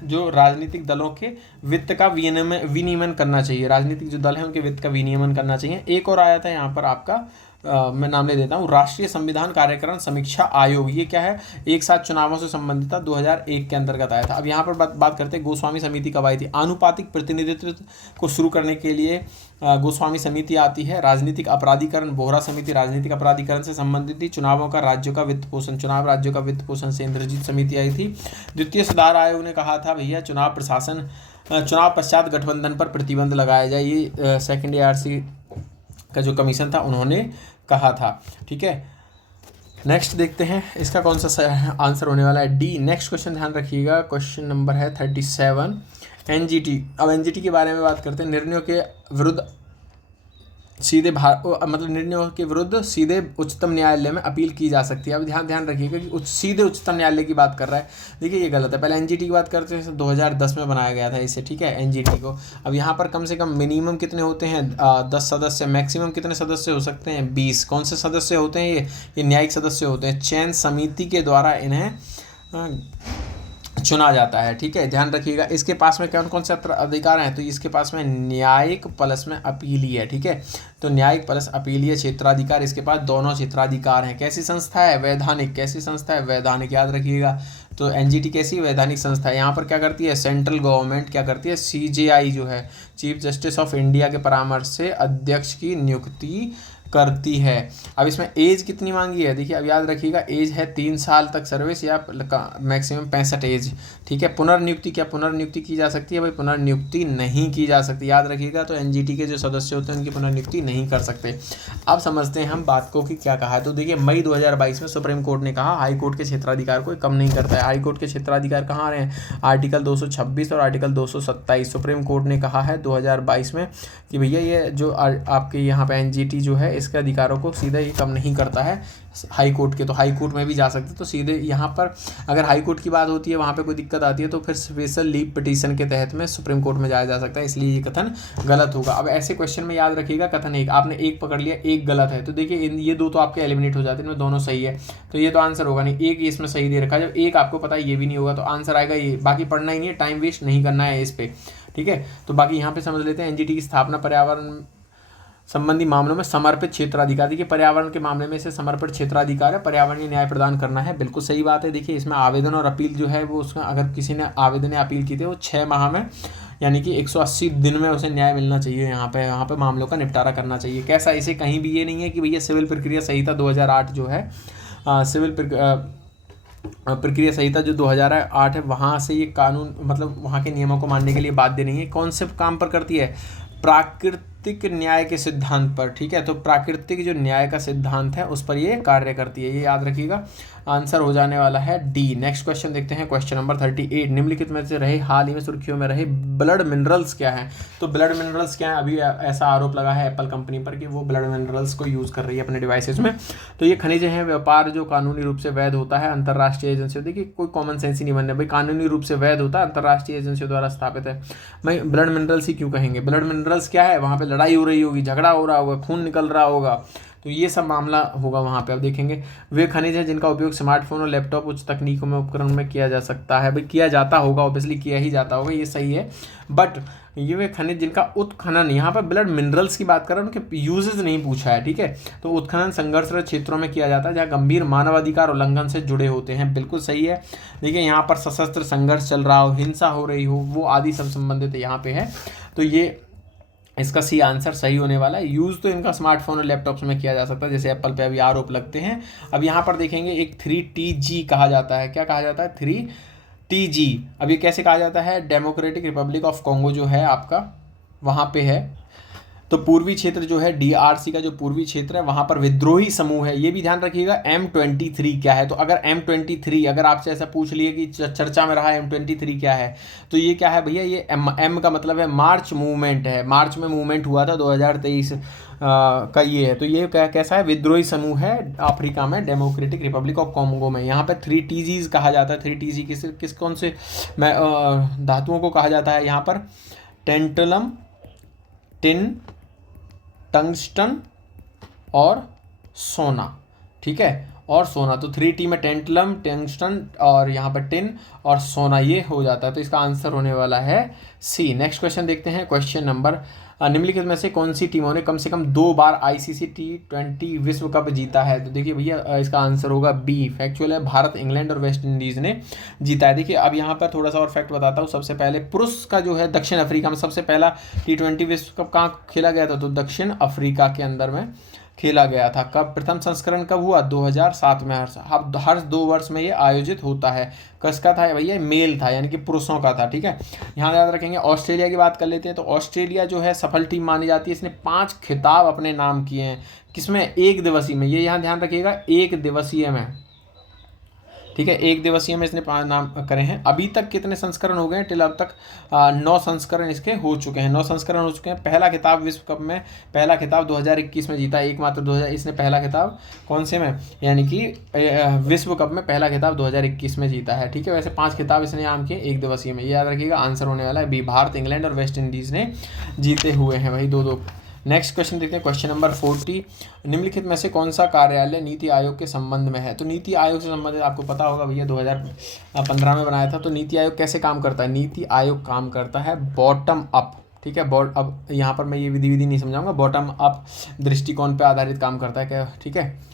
जो राजनीतिक दलों के वित्त का विनियमन करना चाहिए, राजनीतिक जो दल हैं उनके वित्त का विनियमन करना चाहिए। एक और आया था यहाँ पर आपका मैं नाम ले देता हूँ, राष्ट्रीय संविधान कार्यक्रम समीक्षा आयोग। ये क्या है, एक साथ चुनावों से संबंधित था, 2001 के अंतर्गत आया था। अब यहाँ पर बात करते हैं गोस्वामी समिति कब आई थी। आनुपातिक प्रतिनिधित्व को शुरू करने के लिए गोस्वामी समिति आती है। राजनीतिक अपराधीकरण, बोहरा समिति राजनीतिक अपराधीकरण से संबंधित थी। चुनावों का राज्यों का वित्त पोषण, चुनाव राज्यों का वित्त पोषण से इंद्रजीत समिति आई थी। द्वितीय सुधार आयोग ने कहा था भैया चुनाव पश्चात गठबंधन पर प्रतिबंध लगाया जाए, ये सेकेंड ARC का जो कमीशन था उन्होंने कहा था। ठीक है, नेक्स्ट देखते हैं इसका कौन सा आंसर होने वाला है, डी। नेक्स्ट क्वेश्चन ध्यान रखिएगा, क्वेश्चन नंबर है 37, एनजीटी। अब एनजीटी के बारे में बात करते हैं। निर्णयों के विरुद्ध सीधे मतलब निर्णयों के विरुद्ध सीधे उच्चतम न्यायालय में अपील की जा सकती है। अब ध्यान रखिएगा कि सीधे उच्चतम न्यायालय की बात कर रहा है। देखिए ये गलत है। पहले एनजीटी की बात करते हैं, 2010 में बनाया गया था इसे, ठीक है, एनजीटी को। अब यहाँ पर कम से कम मिनिमम कितने होते हैं, 10 सदस्य। मैक्सिमम कितने सदस्य हो सकते हैं, 20। कौन से सदस्य होते हैं ये न्यायिक सदस्य होते हैं। चयन समिति के द्वारा इन्हें चुना जाता है, ठीक है, ध्यान रखिएगा। इसके पास में कौन कौन से अधिकार हैं, तो इसके पास में न्यायिक प्लस में अपीलीय है, ठीक है। तो न्यायिक प्लस अपीलीय क्षेत्राधिकार, इसके पास दोनों क्षेत्राधिकार हैं। कैसी संस्था है, वैधानिक। कैसी संस्था है, वैधानिक, याद रखिएगा। तो एनजीटी कैसी, वैधानिक संस्था है। यहाँ पर क्या करती है, सेंट्रल गवर्नमेंट क्या करती है, सीजेआई जो है, चीफ जस्टिस ऑफ इंडिया के परामर्श से अध्यक्ष की नियुक्ति करती है। अब इसमें एज कितनी मांगी है, देखिए अब याद रखिएगा, एज है 3 साल तक सर्विस या मैक्सिमम 65 एज, ठीक है। पुनर्नियुक्ति, क्या पुनर्नियुक्ति की जा सकती है, भाई पुनर्नियुक्ति नहीं की जा सकती, याद रखिएगा। तो एनजीटी के जो सदस्य होते हैं उनकी पुनर्नियुक्ति नहीं कर सकते। अब समझते हैं हम बात को कि क्या कहा है। तो देखिए मई 2022 में सुप्रीम कोर्ट ने कहा हाई कोर्ट के क्षेत्राधिकार को कम नहीं करता है। हाई कोर्ट के क्षेत्राधिकार कहाँ आ रहे हैं, आर्टिकल 226 और आर्टिकल 227। सुप्रीम कोर्ट ने कहा है 2022 में कि भैया ये जो आपके यहाँ पे एनजीटी जो है इसके अधिकारों को सीधे ही कम नहीं करता है हाई कोर्ट के। तो हाई कोर्ट में भी जा सकते, तो सीधे यहाँ पर अगर हाई कोर्ट की बात होती है, वहाँ पे कोई दिक्कत आती है, तो फिर स्पेशल लीव पिटीशन के तहत में सुप्रीम कोर्ट में जाया जा सकता है। इसलिए ये कथन गलत होगा। अब ऐसे क्वेश्चन में याद रखिएगा, कथन एक, आपने एक पकड़ लिया, एक गलत है, तो देखिए ये दो तो आपके एलिमिनेट हो जाते हैं, इनमें दोनों सही है, तो ये तो आंसर होगा नहीं। एक इसमें सही दे रखा है, जब एक आपको पता है ये भी नहीं होगा, तो आंसर आएगा ये। बाकी पढ़ना ही नहीं है, टाइम वेस्ट नहीं करना है इस पर, ठीक है। तो बाकी यहाँ पे समझ लेते हैं, एनजीटी की स्थापना पर्यावरण संबंधी मामलों में समर्पित क्षेत्राधिकार। देखिए पर्यावरण के मामले में इसे समर्पित क्षेत्राधिकार है, पर्यावरणीय न्याय प्रदान करना है, बिल्कुल सही बात है। देखिए इसमें आवेदन और अपील जो है वो उसका, अगर किसी ने आवेदन या अपील की थी, वो 6 माह में यानी कि 180 दिन में उसे न्याय मिलना चाहिए। यहाँ पे मामलों का निपटारा करना चाहिए। कैसा, इसे कहीं भी ये नहीं है कि भैया सिविल प्रक्रिया संहिता 2008 जो है, सिविल प्रक्रिया संहिता जो 2008 है, वहाँ से ये कानून मतलब वहाँ के नियमों को मानने के लिए बाध्य नहीं है। कौन से काम पर करती है, प्राकृतिक न्याय के सिद्धांत पर, ठीक है। तो प्राकृतिक जो न्याय का सिद्धांत है उस पर ये कार्य करती है, ये याद रखिएगा। आंसर हो जाने वाला है डी। नेक्स्ट क्वेश्चन देखते हैं, क्वेश्चन नंबर 38, निम्नलिखित में से रहे हाल ही में सुर्खियों में रहे ब्लड मिनरल्स क्या है। तो ब्लड मिनरल्स क्या है, अभी ऐसा आरोप लगा है एप्पल कंपनी पर कि वो ब्लड मिनरल्स को यूज़ कर रही है अपने डिवाइसेज में। तो ये खनिज हैं, व्यापार जो कानूनी रूप से वैध होता है अंतर्राष्ट्रीय एजेंसियों, देखिए कोई कॉमन सेंस ही नहीं बनना भाई, कानूनी रूप से वैध होता है, अंतर्राष्ट्रीय एजेंसियों द्वारा स्थापित है। भाई ब्लड मिनरल्स ही क्यों कहेंगे, ब्लड मिनरल्स क्या है, वहाँ पे लड़ाई हो रही होगी, झगड़ा हो रहा होगा, खून निकल रहा होगा, तो ये सब मामला होगा वहाँ पे। अब देखेंगे वे खनिज हैं जिनका उपयोग स्मार्टफोन और लैपटॉप उच्च तकनीकों में उपकरण में किया जा सकता है। भाई किया जाता होगा, ऑब्वियसली किया ही जाता होगा, ये सही है। बट ये वे खनिज जिनका उत्खनन, यहाँ पर ब्लड मिनरल्स की बात कर रहे हैं, उनके यूजेस नहीं पूछा है, ठीक है। तो उत्खनन संघर्षरत क्षेत्रों में किया जाता है जहाँ गंभीर मानवाधिकार उल्लंघन से जुड़े होते हैं, बिल्कुल सही है। देखिए यहाँ पर सशस्त्र संघर्ष चल रहा हो, हिंसा हो रही हो, वो आदि सब संबंधित यहाँ पे है। तो ये इसका सी आंसर सही होने वाला है। यूज़ तो इनका स्मार्टफोन और लैपटॉप्स में किया जा सकता है, जैसे एप्पल पे अभी आरोप लगते हैं। अब यहाँ पर देखेंगे एक 3TG कहा जाता है, क्या कहा जाता है, 3TG। अब ये कैसे कहा जाता है, डेमोक्रेटिक रिपब्लिक ऑफ कॉन्गो जो है आपका वहाँ पे है। तो पूर्वी क्षेत्र जो है DRC का जो पूर्वी क्षेत्र है वहाँ पर विद्रोही समूह है, ये भी ध्यान रखिएगा। M23 क्या है, तो अगर M23 अगर आपसे ऐसा पूछ लिए कि चर्चा में रहा M23 क्या है, तो ये क्या है भैया, ये M का मतलब है मार्च मूवमेंट है, मार्च में मूवमेंट हुआ था 2023 का ये है। तो ये कैसा है, विद्रोही समूह है अफ्रीका में, डेमोक्रेटिक रिपब्लिक ऑफ कॉन्गो में। यहाँ पर 3TGs कहा जाता है। 3TG किस कौन से धातुओं को कहा जाता है, यहाँ पर टेंटलम, टिन, टंगस्टन और सोना, ठीक है, और सोना। तो 3T में टेंटलम, टंगस्टन और यहाँ पर टिन और सोना, ये हो जाता है। तो इसका आंसर होने वाला है सी। नेक्स्ट क्वेश्चन देखते हैं, क्वेश्चन नंबर, निम्नलिखित में से कौन सी टीमों ने कम से कम 2 बार ICC T20 विश्व कप जीता है। तो देखिए भैया इसका आंसर होगा बी, फैक्चुअल है, भारत, इंग्लैंड और वेस्ट इंडीज़ ने जीता है। देखिए अब यहाँ पर थोड़ा सा और फैक्ट बताता हूँ। सबसे पहले पुरुष का जो है दक्षिण अफ्रीका में सबसे पहला T20 विश्व कप कहाँ खेला गया था, तो दक्षिण अफ्रीका के अंदर में खेला गया था। कब प्रथम संस्करण कब हुआ, 2007 में। हर 2 वर्ष में ये आयोजित होता है। किसका था भैया, मेल था, यानी कि पुरुषों का था, ठीक है। यहाँ याद रखेंगे। ऑस्ट्रेलिया की बात कर लेते हैं, तो ऑस्ट्रेलिया जो है सफल टीम मानी जाती है, इसने 5 खिताब अपने नाम किए हैं। किसमें, एक दिवसीय में, ये यहाँ ध्यान रखिएगा, एक दिवसीय में, ठीक है, एक दिवसीय में इसने 5 नाम करे हैं। अभी तक कितने संस्करण हो गए हैं, टिल अब तक 9 संस्करण इसके हो चुके हैं, 9 संस्करण हो चुके हैं। पहला खिताब विश्व कप में, पहला खिताब 2021 में जीता, एकमात्र 2000, इसने पहला खिताब कौन से में, यानी कि विश्व कप में पहला खिताब 2021 में जीता है, ठीक है। वैसे 5 खिताब इसने नाम किए एक दिवसीय में, ये याद रखिएगा। आंसर होने वाला है बी, भारत, इंग्लैंड और वेस्ट इंडीज़ ने जीते हुए हैं वही 2-2। नेक्स्ट क्वेश्चन देखते हैं, क्वेश्चन नंबर 40। निम्नलिखित में से कौन सा कार्यालय नीति आयोग के संबंध में है। तो नीति आयोग से संबंधित आपको पता होगा भैया, 2015 में बनाया था। तो नीति आयोग कैसे काम करता है, नीति आयोग काम करता है बॉटम अप, ठीक है। अब यहाँ पर मैं ये विधि नहीं समझाऊंगा, बॉटम अप दृष्टिकोण पर आधारित काम करता है क्या, ठीक है।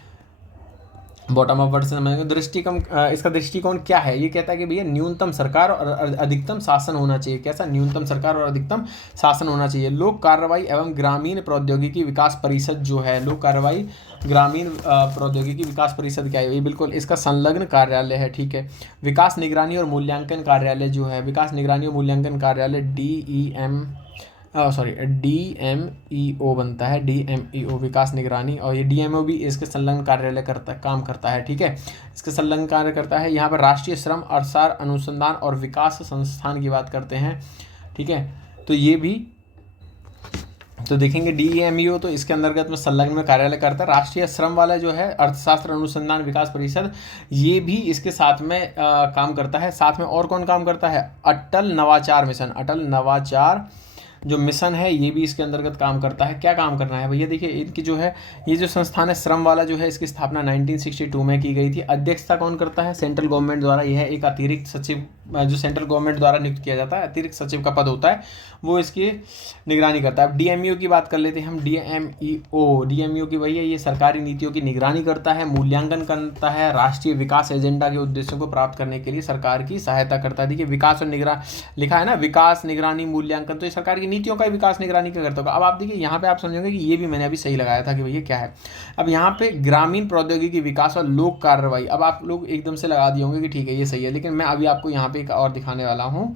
बॉटम अप वर्ड से समझेंगे दृष्टिकोण, इसका दृष्टिकोण क्या है, ये कहता है कि भैया न्यूनतम सरकार और अधिकतम शासन होना चाहिए। कैसा, न्यूनतम सरकार और अधिकतम शासन होना चाहिए। लोक कार्रवाई एवं ग्रामीण प्रौद्योगिकी विकास परिषद जो है, लोक कार्रवाई ग्रामीण प्रौद्योगिकी विकास परिषद क्या है, ये बिल्कुल इसका संलग्न कार्यालय है, ठीक है। विकास निगरानी और मूल्यांकन कार्यालय जो है, विकास निगरानी और मूल्यांकन कार्यालय DMEO बनता है, DMEO विकास निगरानी, और ये DMO भी इसके संलग्न कार्यालय काम करता है, ठीक है। इसके संलग्न कार्य करता है। यहाँ पर राष्ट्रीय श्रम अवसर अनुसंधान और विकास संस्थान की बात करते हैं, ठीक है। तो ये भी तो देखेंगे DMEO तो इसके अंतर्गत में संलग्न में कार्यालय करता है। राष्ट्रीय श्रम वाला जो है अर्थशास्त्र अनुसंधान विकास परिषद, ये भी इसके साथ में काम करता है। साथ में और कौन काम करता है, अटल नवाचार मिशन, अटल नवाचार जो मिशन है ये भी इसके अंतर्गत काम करता है। क्या काम करना है भैया, देखिए इनकी जो है ये जो संस्थान है श्रम वाला जो है, इसकी स्थापना 1962 में की गई थी। अध्यक्षता कौन करता है, सेंट्रल गवर्नमेंट द्वारा। यह एक अतिरिक्त सचिव जो सेंट्रल गवर्नमेंट द्वारा नियुक्त किया जाता है, अतिरिक्त सचिव का पद होता है, वो इसकी निगरानी करता है। अब DMEO की बात कर लेते हैं हम। DMEO की वही है, ये सरकारी नीतियों की निगरानी करता है, मूल्यांकन करता है, राष्ट्रीय विकास एजेंडा के उद्देश्यों को प्राप्त करने के लिए सरकार की सहायता करता है। देखिए विकास और लिखा है ना, विकास निगरानी मूल्यांकन, तो ये सरकार की नीतियों का विकास निगरानी का करता होगा। अब आप देखिए यहाँ पे आप समझोगे कि ये भी मैंने अभी सही लगाया था कि भैया क्या है। अब यहाँ पे ग्रामीण प्रौद्योगिकी विकास और लोक कार्रवाई, अब आप लोग एकदम से लगा दिए होंगे कि ठीक है ये सही है, लेकिन मैं अभी आपको यहाँ पे एक और दिखाने वाला हूँ।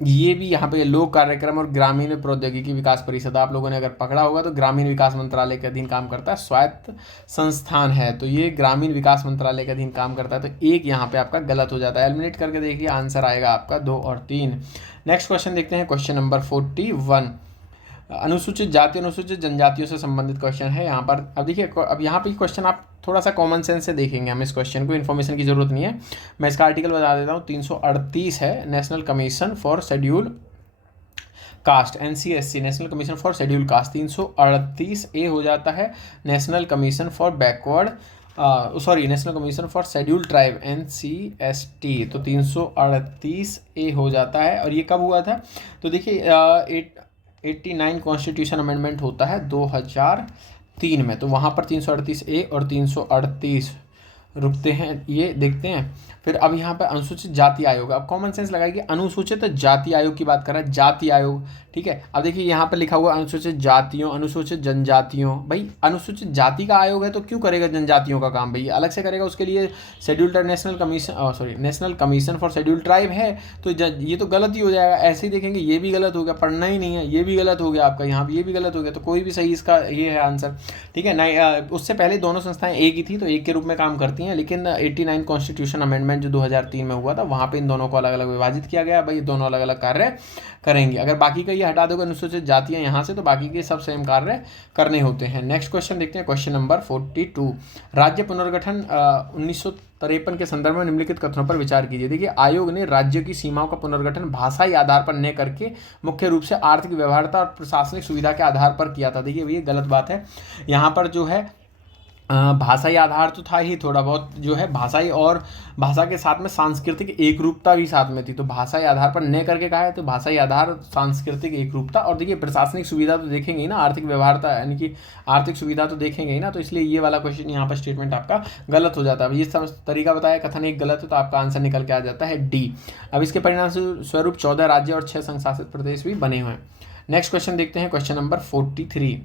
ये भी यहाँ पे लोक कार्यक्रम और ग्रामीण प्रौद्योगिकी विकास परिषद, आप लोगों ने अगर पकड़ा होगा तो ग्रामीण विकास मंत्रालय के अधीन काम करता है, स्वायत्त संस्थान है। तो ये ग्रामीण विकास मंत्रालय के अधीन काम करता है, तो एक यहाँ पे आपका गलत हो जाता है। एलिमिनेट करके देखिए, आंसर आएगा आपका 2 और 3। नेक्स्ट क्वेश्चन देखते हैं, क्वेश्चन नंबर 41। अनुसूचित जाति अनुसूचित जनजातियों से संबंधित क्वेश्चन है यहाँ पर। अब देखिए, अब यहाँ पे क्वेश्चन आप थोड़ा सा कॉमन सेंस से देखेंगे, हम इस क्वेश्चन को, इन्फॉर्मेशन की जरूरत नहीं है। मैं इसका आर्टिकल बता देता हूँ, 338 है, national commission for schedule caste, NCSC, national commission for schedule caste. 338A हो जाता है national commission for backward, national commission for schedule tribe, NCST। तो 338A हो जाता है। और ये कब हुआ था, तो देखिए 89 कॉन्स्टिट्यूशन अमेंडमेंट होता है 2003 में, तो वहाँ पर 338A और 338 रुकते हैं, ये देखते हैं। फिर अब यहाँ पे अनुसूचित जाति आयोग, अब कॉमन सेंस लगाइए, अनुसूचित जाति आयोग की बात कर रहा है, जाति आयोग, ठीक है। अब देखिए यहाँ पे लिखा हुआ अनुसूचित जातियों, अनुसूचित जनजातियों, भाई अनुसूचित जाति का आयोग है तो क्यों करेगा जनजातियों का काम, भैया अलग से करेगा। उसके लिए schedule national commission for schedule tribe है, तो ये तो गलत ही हो जाएगा। ऐसे ही देखेंगे, ये भी गलत हो गया, पढ़ना ही नहीं है, ये भी गलत हो गया आपका, यहाँ पे ये भी गलत हो गया, तो कोई भी सही इसका ये है आंसर, ठीक है। नहीं, उससे पहले दोनों संस्थाएं एक ही थी, तो एक के रूप में काम करती हैं, लेकिन 89 कॉन्स्टिट्यूशन अमेंडमेंट जो 2003 में हुआ था, वहाँ पे इन दोनों को अलग अलग विभाजित किया गया। भाई दोनों अलग अलग कार्य करेंगे। अगर बाकी का ये हटा दोगे अनुसूचित जातियां यहाँ से, तो बाकी के सब सेम कार्य करने होते हैं। नेक्स्ट क्वेश्चन देखते हैं, क्वेश्चन नंबर 42। राज्य पुनर्गठन 1953 के संदर्भ में निम्नलिखित कथनों पर विचार कीजिए। देखिए, आयोग ने राज्य की सीमाओं का पुनर्गठन भाषाई आधार पर न करके मुख्य रूप से आर्थिक व्यवहार्यता और प्रशासनिक सुविधा के आधार पर किया था। देखिए ये गलत बात है। यहाँ पर जो है भाषाई आधार तो था ही, थोड़ा बहुत जो है भाषाई, और भाषा के साथ में सांस्कृतिक एकरूपता भी साथ में थी, तो भाषाई आधार पर न करके कहा है, तो भाषाई आधार सांस्कृतिक एकरूपता। और देखिए प्रशासनिक सुविधा तो देखेंगे ही ना, आर्थिक व्यवहार्यता यानी कि आर्थिक सुविधा तो देखेंगे ही ना, तो इसलिए ये वाला क्वेश्चन यहाँ पर स्टेटमेंट आपका गलत हो जाता है। ये सब तरीका बताया, कथन एक गलत है, तो आपका आंसर निकल के आ जाता है डी। अब इसके परिणाम स्वरूप 14 राज्य और 6 संघ शासित प्रदेश भी बने हुए हैं। नेक्स्ट क्वेश्चन देखते हैं, क्वेश्चन नंबर 43।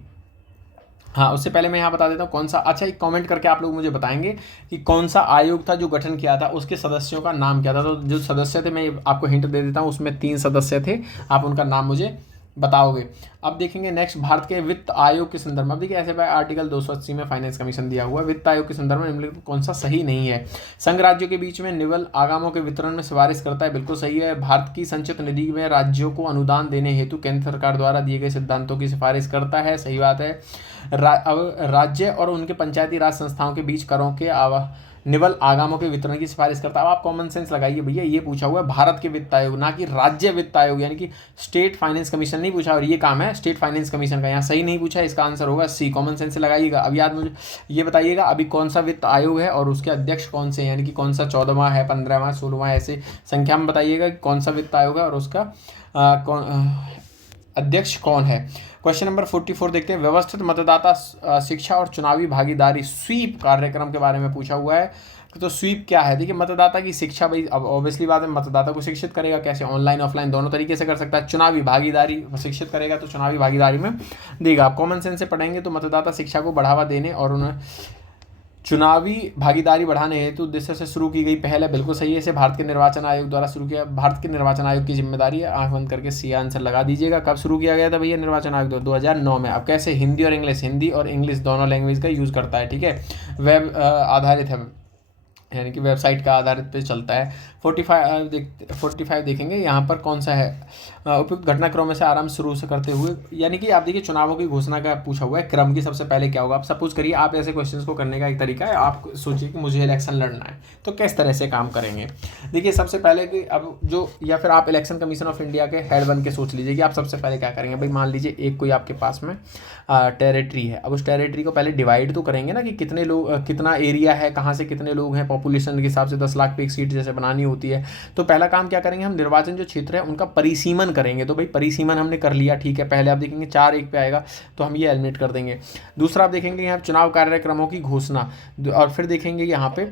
हाँ, उससे पहले मैं यहाँ बता देता हूँ कौन सा, अच्छा एक कमेंट करके आप लोग मुझे बताएंगे कि कौन सा आयोग था जो गठन किया था, उसके सदस्यों का नाम क्या था। तो जो सदस्य थे, मैं आपको हिंट दे देता हूँ, उसमें 3 सदस्य थे, आप उनका नाम मुझे बताओगे। अब देखेंगे नेक्स्ट, भारत के वित्त आयोग के संदर्भ में। अब देखिए ऐसे भाई आर्टिकल 280 में फाइनेंस कमीशन दिया हुआ है, वित्त आयोग के संदर्भ में निम्नलिखित कौन सा सही नहीं है। संघ राज्यों के बीच में निवल आगामों के वितरण में सिफारिश करता है, बिल्कुल सही है। भारत की संचित निधि में राज्यों को अनुदान देने हेतु केंद्र सरकार द्वारा दिए गए सिद्धांतों की सिफारिश करता है, सही बात है। अब राज्य और उनके पंचायती राज संस्थाओं के बीच करों के निवल आगामों के वितरण की सिफारिश करता है। अब आप कॉमन सेंस लगाइए भैया, ये पूछा हुआ है भारत के वित्त आयोग, ना कि राज्य वित्त आयोग, यानी कि स्टेट फाइनेंस कमीशन नहीं पूछा, और ये काम है स्टेट फाइनेंस कमीशन का, यहाँ सही नहीं पूछा, इसका आंसर होगा सी। कॉमन सेंस से लगाइएगा। अब याद मुझे ये बताइएगा अभी कौन सा वित्त आयोग है और उसके अध्यक्ष कौन से, यानी कि कौन सा 14वां है, 15वां, 16वां, ऐसे संख्या में बताइएगा कि कौन सा वित्त आयोग है और उसका अध्यक्ष कौन है। क्वेश्चन नंबर 44 देखते हैं, व्यवस्थित मतदाता शिक्षा और चुनावी भागीदारी स्वीप कार्यक्रम के बारे में पूछा हुआ है। तो स्वीप क्या है? देखिए मतदाता की शिक्षा, भाई अब ऑब्वियसली बात है, मतदाता को शिक्षित करेगा, कैसे, ऑनलाइन ऑफलाइन दोनों तरीके से कर सकता है। चुनावी भागीदारी शिक्षित करेगा तो चुनावी भागीदारी में देगा। आप कॉमन सेंस से पढ़ेंगे तो मतदाता शिक्षा को बढ़ावा देने और उन्हें चुनावी भागीदारी बढ़ाने हेतु उद्देश्य से शुरू की गई पहल है, बिल्कुल सही है। इसे भारत के निर्वाचन आयोग द्वारा शुरू किया, भारत के निर्वाचन आयोग की जिम्मेदारी है। आंख बंद करके सी आंसर लगा दीजिएगा। कब शुरू किया गया था भैया निर्वाचन आयोग? 2009 में। अब कैसे? हिंदी और इंग्लिश दोनों लैंग्वेज का यूज़ करता है, ठीक है। वेब आधारित है, यानी कि वेबसाइट का आधारित पे चलता है। 45 देखेंगे, यहाँ पर कौन सा है? उपयुक्त घटनाक्रम में से आराम शुरू से करते हुए, यानी कि आप देखिए चुनावों की घोषणा का पूछा हुआ है, क्रम की सबसे पहले क्या होगा। आप सपोज करिए, आप ऐसे क्वेश्चंस को करने का एक तरीका है, आप सोचिए कि मुझे इलेक्शन लड़ना है तो किस तरह से काम करेंगे। देखिए सबसे पहले कि अब जो, या फिर आप इलेक्शन कमीशन ऑफ इंडिया के हेड बन के सोच लीजिए कि आप सबसे पहले क्या करेंगे। भाई मान लीजिए एक कोई आपके पास में टेरिटरी है, अब उस टेरिटरी को पहले डिवाइड तो करेंगे ना कि कितने लोग, कितना एरिया है, कहाँ से कितने लोग हैं, पॉपुलेशन के हिसाब से 10 लाख पे एक सीट जैसे बनानी होती है। तो पहला काम क्या करेंगे, हम निर्वाचन जो क्षेत्र है उनका परिसीमन करेंगे। तो भाई परिसीमन हमने कर लिया, ठीक है। पहले आप देखेंगे 4 1 पे आएगा तो हम ये एलिमिनेट कर देंगे। दूसरा आप देखेंगे यहाँ चुनाव कार्यक्रमों की घोषणा, और फिर देखेंगे यहाँ पे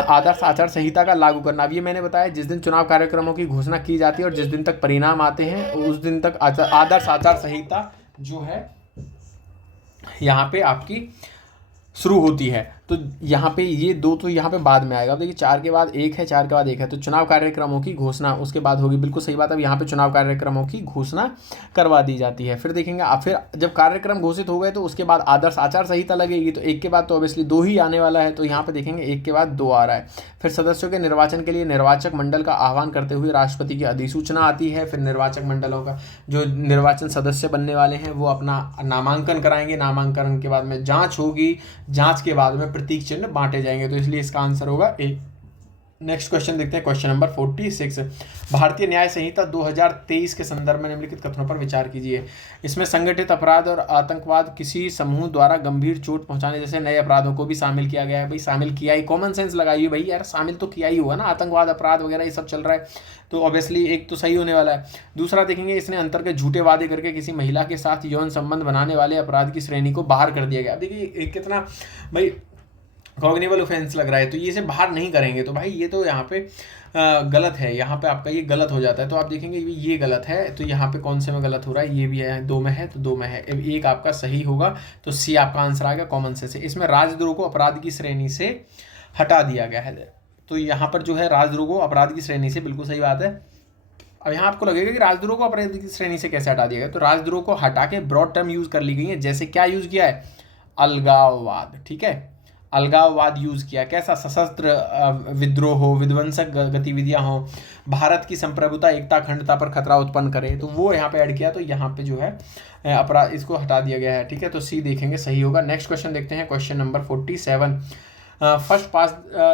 आदर्श आचार संहिता का लागू करना। अब ये मैंने बताया जिस दिन चुनाव कार्यक्रमों की घोषणा की जाती है और जिस दिन तक परिणाम आते हैं उस दिन तक आदर्श आचार संहिता जो है यहाँ पे आपकी शुरू होती है। तो यहाँ पे ये दो तो यहाँ पे बाद में आएगा। अब देखिए 4 के बाद 1 है, 4 के बाद 1 है, तो चुनाव कार्यक्रमों की घोषणा उसके बाद होगी, बिल्कुल सही बात है। अब यहाँ पे चुनाव कार्यक्रमों की घोषणा करवा दी जाती है। फिर देखेंगे आप, फिर जब कार्यक्रम घोषित हो गए तो उसके बाद आदर्श आचार संहिता लगेगी। तो 1 के बाद तो ऑब्वियसली 2 ही आने वाला है, तो यहाँ पे देखेंगे 1 के बाद 2 आ रहा है। फिर सदस्यों के निर्वाचन के लिए निर्वाचक मंडल का आह्वान करते हुए राष्ट्रपति की अधिसूचना आती है। फिर निर्वाचक मंडलों का जो निर्वाचन सदस्य बनने वाले हैं वो अपना नामांकन कराएंगे, नामांकन के बाद में जाँच होगी, जाँच के बाद में प्रतीक चिन्ह बांटे जाएंगे, तो इसलिए इसका आंसर होगा ए। नेक्स्ट क्वेश्चन देखते हैं, क्वेश्चन नंबर 46, भारतीय न्याय संहिता 2023 के संदर्भ में निम्नलिखित कथनों पर विचार कीजिए। इसमें संगठित अपराध और आतंकवाद, किसी समूह द्वारा गंभीर चोट पहुंचाने जैसे नए अपराधों को भी शामिल किया गया है। भाई शामिल किया ही, कॉमन सेंस लगाइए भाई, यार शामिल तो किया ही हुआ ना, आतंकवाद अपराध वगैरह ये सब चल रहा है, तो ऑब्वियसली एक तो सही होने वाला है। दूसरा देखेंगे, इसने अंतर के झूठे वादे करके किसी महिला के साथ यौन संबंध बनाने वाले अपराध की श्रेणी को बाहर कर दिया गया। देखिए कितना भाई कॉग्निबल ऑफेंस लग रहा है, तो ये से बाहर नहीं करेंगे, तो भाई ये तो यहाँ पे गलत है, यहाँ पे आपका ये गलत हो जाता है। तो आप देखेंगे ये गलत है, तो यहाँ पे कौन से में गलत हो रहा है, ये भी है, 2 में है तो 2 में है, एक आपका सही होगा, तो सी आपका आंसर आएगा कॉमन सेंस से। इसमें राजद्रोह को अपराध की श्रेणी से हटा दिया गया है, तो यहाँ पर जो है राजद्रोह को अपराध की श्रेणी से, बिल्कुल सही बात है। अब यहाँ आपको लगेगा कि राजद्रोह को अपराध की श्रेणी से कैसे हटा दिया गया, तो राजद्रोह को हटा के ब्रॉड टर्म यूज कर ली गई है, जैसे क्या यूज किया है, अलगाववाद, ठीक है, अलगाववाद यूज किया। कैसा? सशस्त्र विद्रोह हो, विध्वंसक गतिविधियां हो, भारत की संप्रभुता एकता अखंडता पर खतरा उत्पन्न करे, तो वो यहाँ पे ऐड किया, तो यहाँ पे जो है अपराध इसको हटा दिया गया है, ठीक है। तो सी देखेंगे सही होगा। नेक्स्ट क्वेश्चन देखते हैं, question number 47, first pass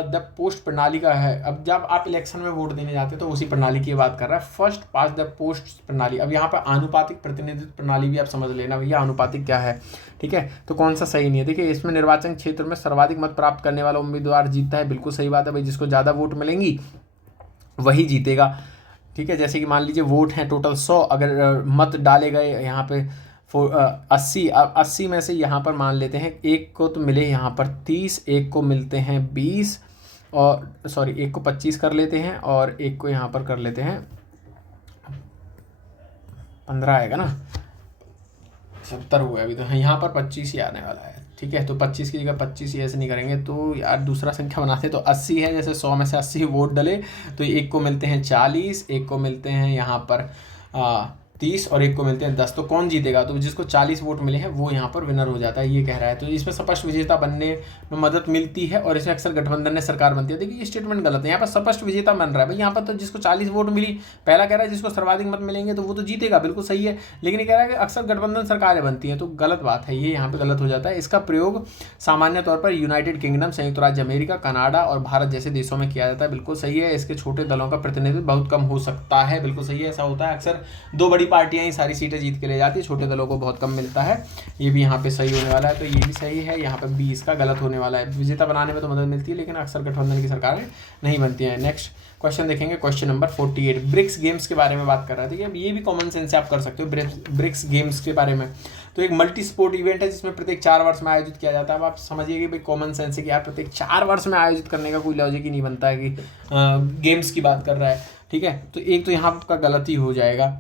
the post प्रणाली का है। अब जब आप इलेक्शन में वोट देने जाते हैं तो उसी प्रणाली की बात कर रहा है, फर्स्ट पास द पोस्ट प्रणाली। अब यहाँ पर आनुपातिक प्रतिनिधित्व प्रणाली भी आप समझ लेना भैया, आनुपातिक क्या है, ठीक है। तो कौन सा सही नहीं है, देखिए इसमें निर्वाचन क्षेत्र में सर्वाधिक मत प्राप्त करने वाला उम्मीदवार जीतता है, बिल्कुल सही बात है भाई, जिसको ज़्यादा वोट मिलेंगी वही जीतेगा, ठीक है। जैसे कि मान लीजिए वोट हैं टोटल 100, अगर मत डाले गए यहाँ पे 80 में से यहाँ पर मान लेते हैं एक को तो मिले यहाँ पर 30, एक को मिलते हैं 20, और सॉरी एक को 25 कर लेते हैं, और एक को यहाँ पर कर लेते हैं 15 आएगा ना, 70 हुआ अभी, तो यहाँ पर 25 ही आने वाला है, ठीक है। तो 25 की जगह 25 ही ऐसे नहीं करेंगे, तो यार दूसरा संख्या बनाते तो 80 है, जैसे 100 में से 80 वोट डले तो एक को मिलते हैं 40, एक को मिलते हैं यहाँ पर 30 और एक को मिलते हैं 10, तो कौन जीतेगा? तो जिसको 40 वोट मिले हैं वो यहाँ पर विनर हो जाता है, ये कह रहा है। तो इसमें स्पष्ट विजेता बनने में मदद मिलती है और इसमें अक्सर गठबंधन ने सरकार बनती है। देखिए ये स्टेटमेंट गलत है, यहाँ पर स्पष्ट विजेता बन रहा है भाई। यहाँ पर तो जिसको 40 वोट मिली, पहला कह रहा है जिसको सर्वाधिक मत मिलेंगे तो वो तो जीतेगा, बिल्कुल सही है, लेकिन ये कह रहा है कि अक्सर गठबंधन सरकारें बनती हैं, तो गलत बात है, ये यहाँ पे गलत हो जाता है। इसका प्रयोग सामान्य तौर पर यूनाइटेड किंगडम, संयुक्त राज्य अमेरिका, कनाडा और भारत जैसे देशों में किया जाता है, बिल्कुल सही है। इसके छोटे दलों का प्रतिनिधित्व बहुत कम हो सकता है, बिल्कुल सही है, ऐसा होता है। अक्सर 2 बड़ी पार्टियां ही सारी सीटें जीत के ले जाती है, छोटे दलों को बहुत कम मिलता है। ये भी यहाँ पे सही होने वाला है, तो ये भी सही है। यहाँ पे 20 का गलत होने वाला है। विजेता बनाने में तो मदद मिलती है, लेकिन अक्सर गठबंधन की सरकारें नहीं बनती हैं। नेक्स्ट क्वेश्चन देखेंगे, क्वेश्चन नंबर 48। ब्रिक्स गेम्स के बारे में बात कर रहा था। अब ये भी कॉमन सेंस से आप कर सकते हो ब्रिक्स गेम्स के बारे में। तो एक मल्टी स्पोर्ट इवेंट है जिसमें प्रत्येक 4 वर्ष में आयोजित किया जाता है। अब आप समझिए कि भाई कॉमन सेंस है कि यार प्रत्येक 4 वर्ष में आयोजित करने का कोई लॉजिक ही नहीं बनता है कि गेम्स की बात कर रहा है, ठीक है। तो एक तो यहाँ का गलत ही हो जाएगा।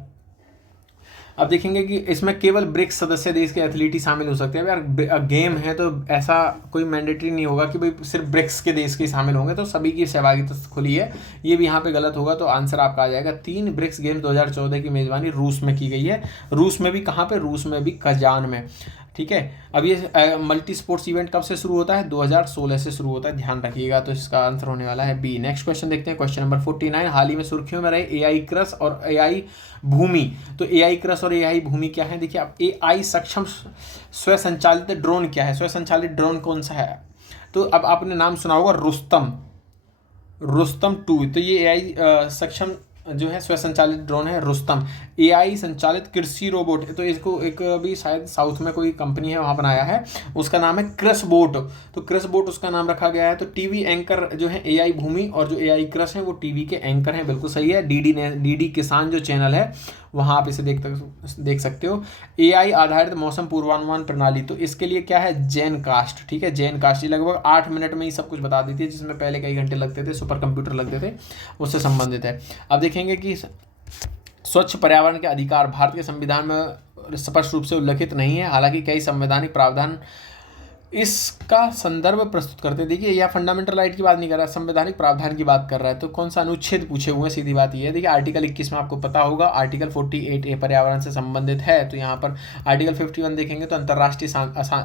अब देखेंगे कि इसमें केवल ब्रिक्स सदस्य देश के एथलीट ही शामिल हो सकते हैं। यार गेम है तो ऐसा कोई मैंडेटरी नहीं होगा कि भाई सिर्फ ब्रिक्स के देश के शामिल होंगे, तो सभी की सहभागिता खुली है। ये भी यहाँ पे गलत होगा, तो आंसर आपका आ जाएगा 3। ब्रिक्स गेम्स 2014 की मेजबानी रूस में की गई है। रूस में भी कहाँ पे? रूस में भी कजान में, ठीक है। अब ये मल्टी स्पोर्ट्स इवेंट कब से शुरू होता है? 2016 से शुरू होता है, ध्यान रखिएगा। तो इसका आंसर होने वाला है बी। नेक्स्ट क्वेश्चन देखते हैं, क्वेश्चन नंबर 49। हाल ही में सुर्खियों में रहे एआई क्रस और एआई भूमि। तो एआई क्रस और एआई भूमि क्या है? देखिए आप, एआई सक्षम स्वसंचालित ड्रोन क्या है? स्वसंचालित ड्रोन कौन सा है? तो अब आपने नाम सुना होगा रुस्तम 2। तो ये एआई सक्षम जो है स्वसंचालित ड्रोन है रुस्तम। एआई संचालित कृषि रोबोट, तो इसको एक भी शायद साउथ में कोई कंपनी है वहाँ बनाया है, उसका नाम है क्रसबोट। तो क्रसबोट उसका नाम रखा गया है। तो टीवी एंकर जो है एआई भूमि और जो एआई क्रस है वो टीवी के एंकर हैं, बिल्कुल सही है। डीडी किसान जो चैनल है वहाँ आप इसे देख सकते हो। एआई आधारित मौसम पूर्वानुमान प्रणाली, तो इसके लिए क्या है? जेनकास्ट, ठीक है। जेनकास्ट ये लगभग 8 मिनट में ही सब कुछ बता देती है, जिसमें पहले कई घंटे लगते थे, सुपर कंप्यूटर लगते थे, उससे संबंधित है। अब देखेंगे कि स्वच्छ पर्यावरण के अधिकार भारत के संविधान में स्पष्ट रूप से उल्लिखित नहीं है, हालांकि कई संवैधानिक प्रावधान इसका संदर्भ प्रस्तुत करते हैं। देखिए यह फंडामेंटल राइट की बात नहीं कर रहा है, संवैधानिक प्रावधान की बात कर रहा है। तो कौन सा अनुच्छेद पूछे हुए हैं? सीधी बात ये है। देखिए आर्टिकल 21 में आपको पता होगा, आर्टिकल 48A पर्यावरण से संबंधित है। तो यहाँ पर आर्टिकल 51 देखेंगे तो अंतर्राष्ट्रीय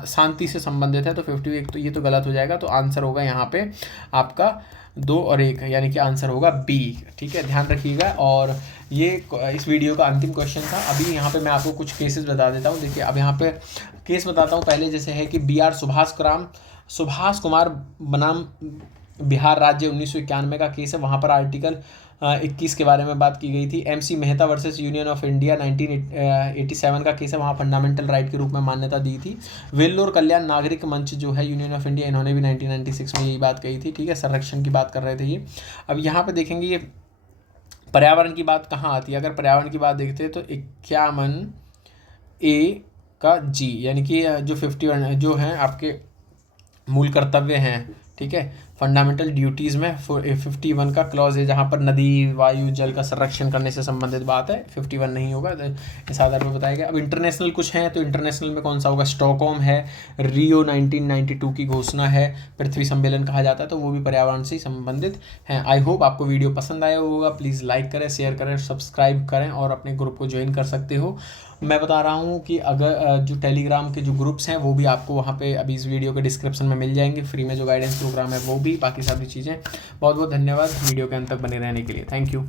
शांति से संबंधित है। तो 51 तो ये तो गलत हो जाएगा। तो आंसर होगा यहाँ पे आपका 2 और 1, यानी कि आंसर होगा बी, ठीक है, ध्यान रखिएगा। और ये इस वीडियो का अंतिम क्वेश्चन था। अभी यहाँ पे मैं आपको कुछ केसेस बता देता हूँ। देखिए अब यहाँ पे केस बताता हूँ पहले, जैसे है कि BR सुभाष कुमार बनाम बिहार राज्य 1991 का केस है। वहाँ पर आर्टिकल 21 के बारे में बात की गई थी। MC Mehta versus union of India 1987 का केस है, वहाँ फंडामेंटल राइट के रूप में मान्यता दी थी। वेल्लोर कल्याण नागरिक मंच जो है यूनियन ऑफ इंडिया, इन्होंने भी 1996 में यही बात कही थी, ठीक है, संरक्षण की बात कर रहे थे ये। अब यहाँ पे देखेंगे ये पर्यावरण की बात कहाँ आती है। अगर पर्यावरण की बात देखते हैं तो 51A का G, यानी कि जो 51 जो हैं आपके मूल कर्तव्य हैं, ठीक है, फंडामेंटल ड्यूटीज़ में 51 का क्लॉज है, जहाँ पर नदी, वायु, जल का संरक्षण करने से संबंधित बात है। 51 नहीं होगा, इस आधार पर बताया गया। अब इंटरनेशनल कुछ हैं, तो इंटरनेशनल में कौन सा होगा? स्टॉकहोम है, रियो 1992 की घोषणा है, पृथ्वी सम्मेलन कहा जाता है, तो वो भी पर्यावरण से संबंधित हैं। आई होप आपको वीडियो पसंद आया होगा। प्लीज़ लाइक करें, शेयर करें, सब्सक्राइब करें और अपने ग्रुप को ज्वाइन कर सकते हो। मैं बता रहा हूँ कि अगर जो टेलीग्राम के जो ग्रुप्स हैं वो भी आपको वहाँ पे अभी इस वीडियो के डिस्क्रिप्शन में मिल जाएंगे, फ्री में जो गाइडेंस प्रोग्राम है वो भी, बाकी सारी चीज़ें। बहुत बहुत धन्यवाद वीडियो के अंत तक बने रहने के लिए। Thank you.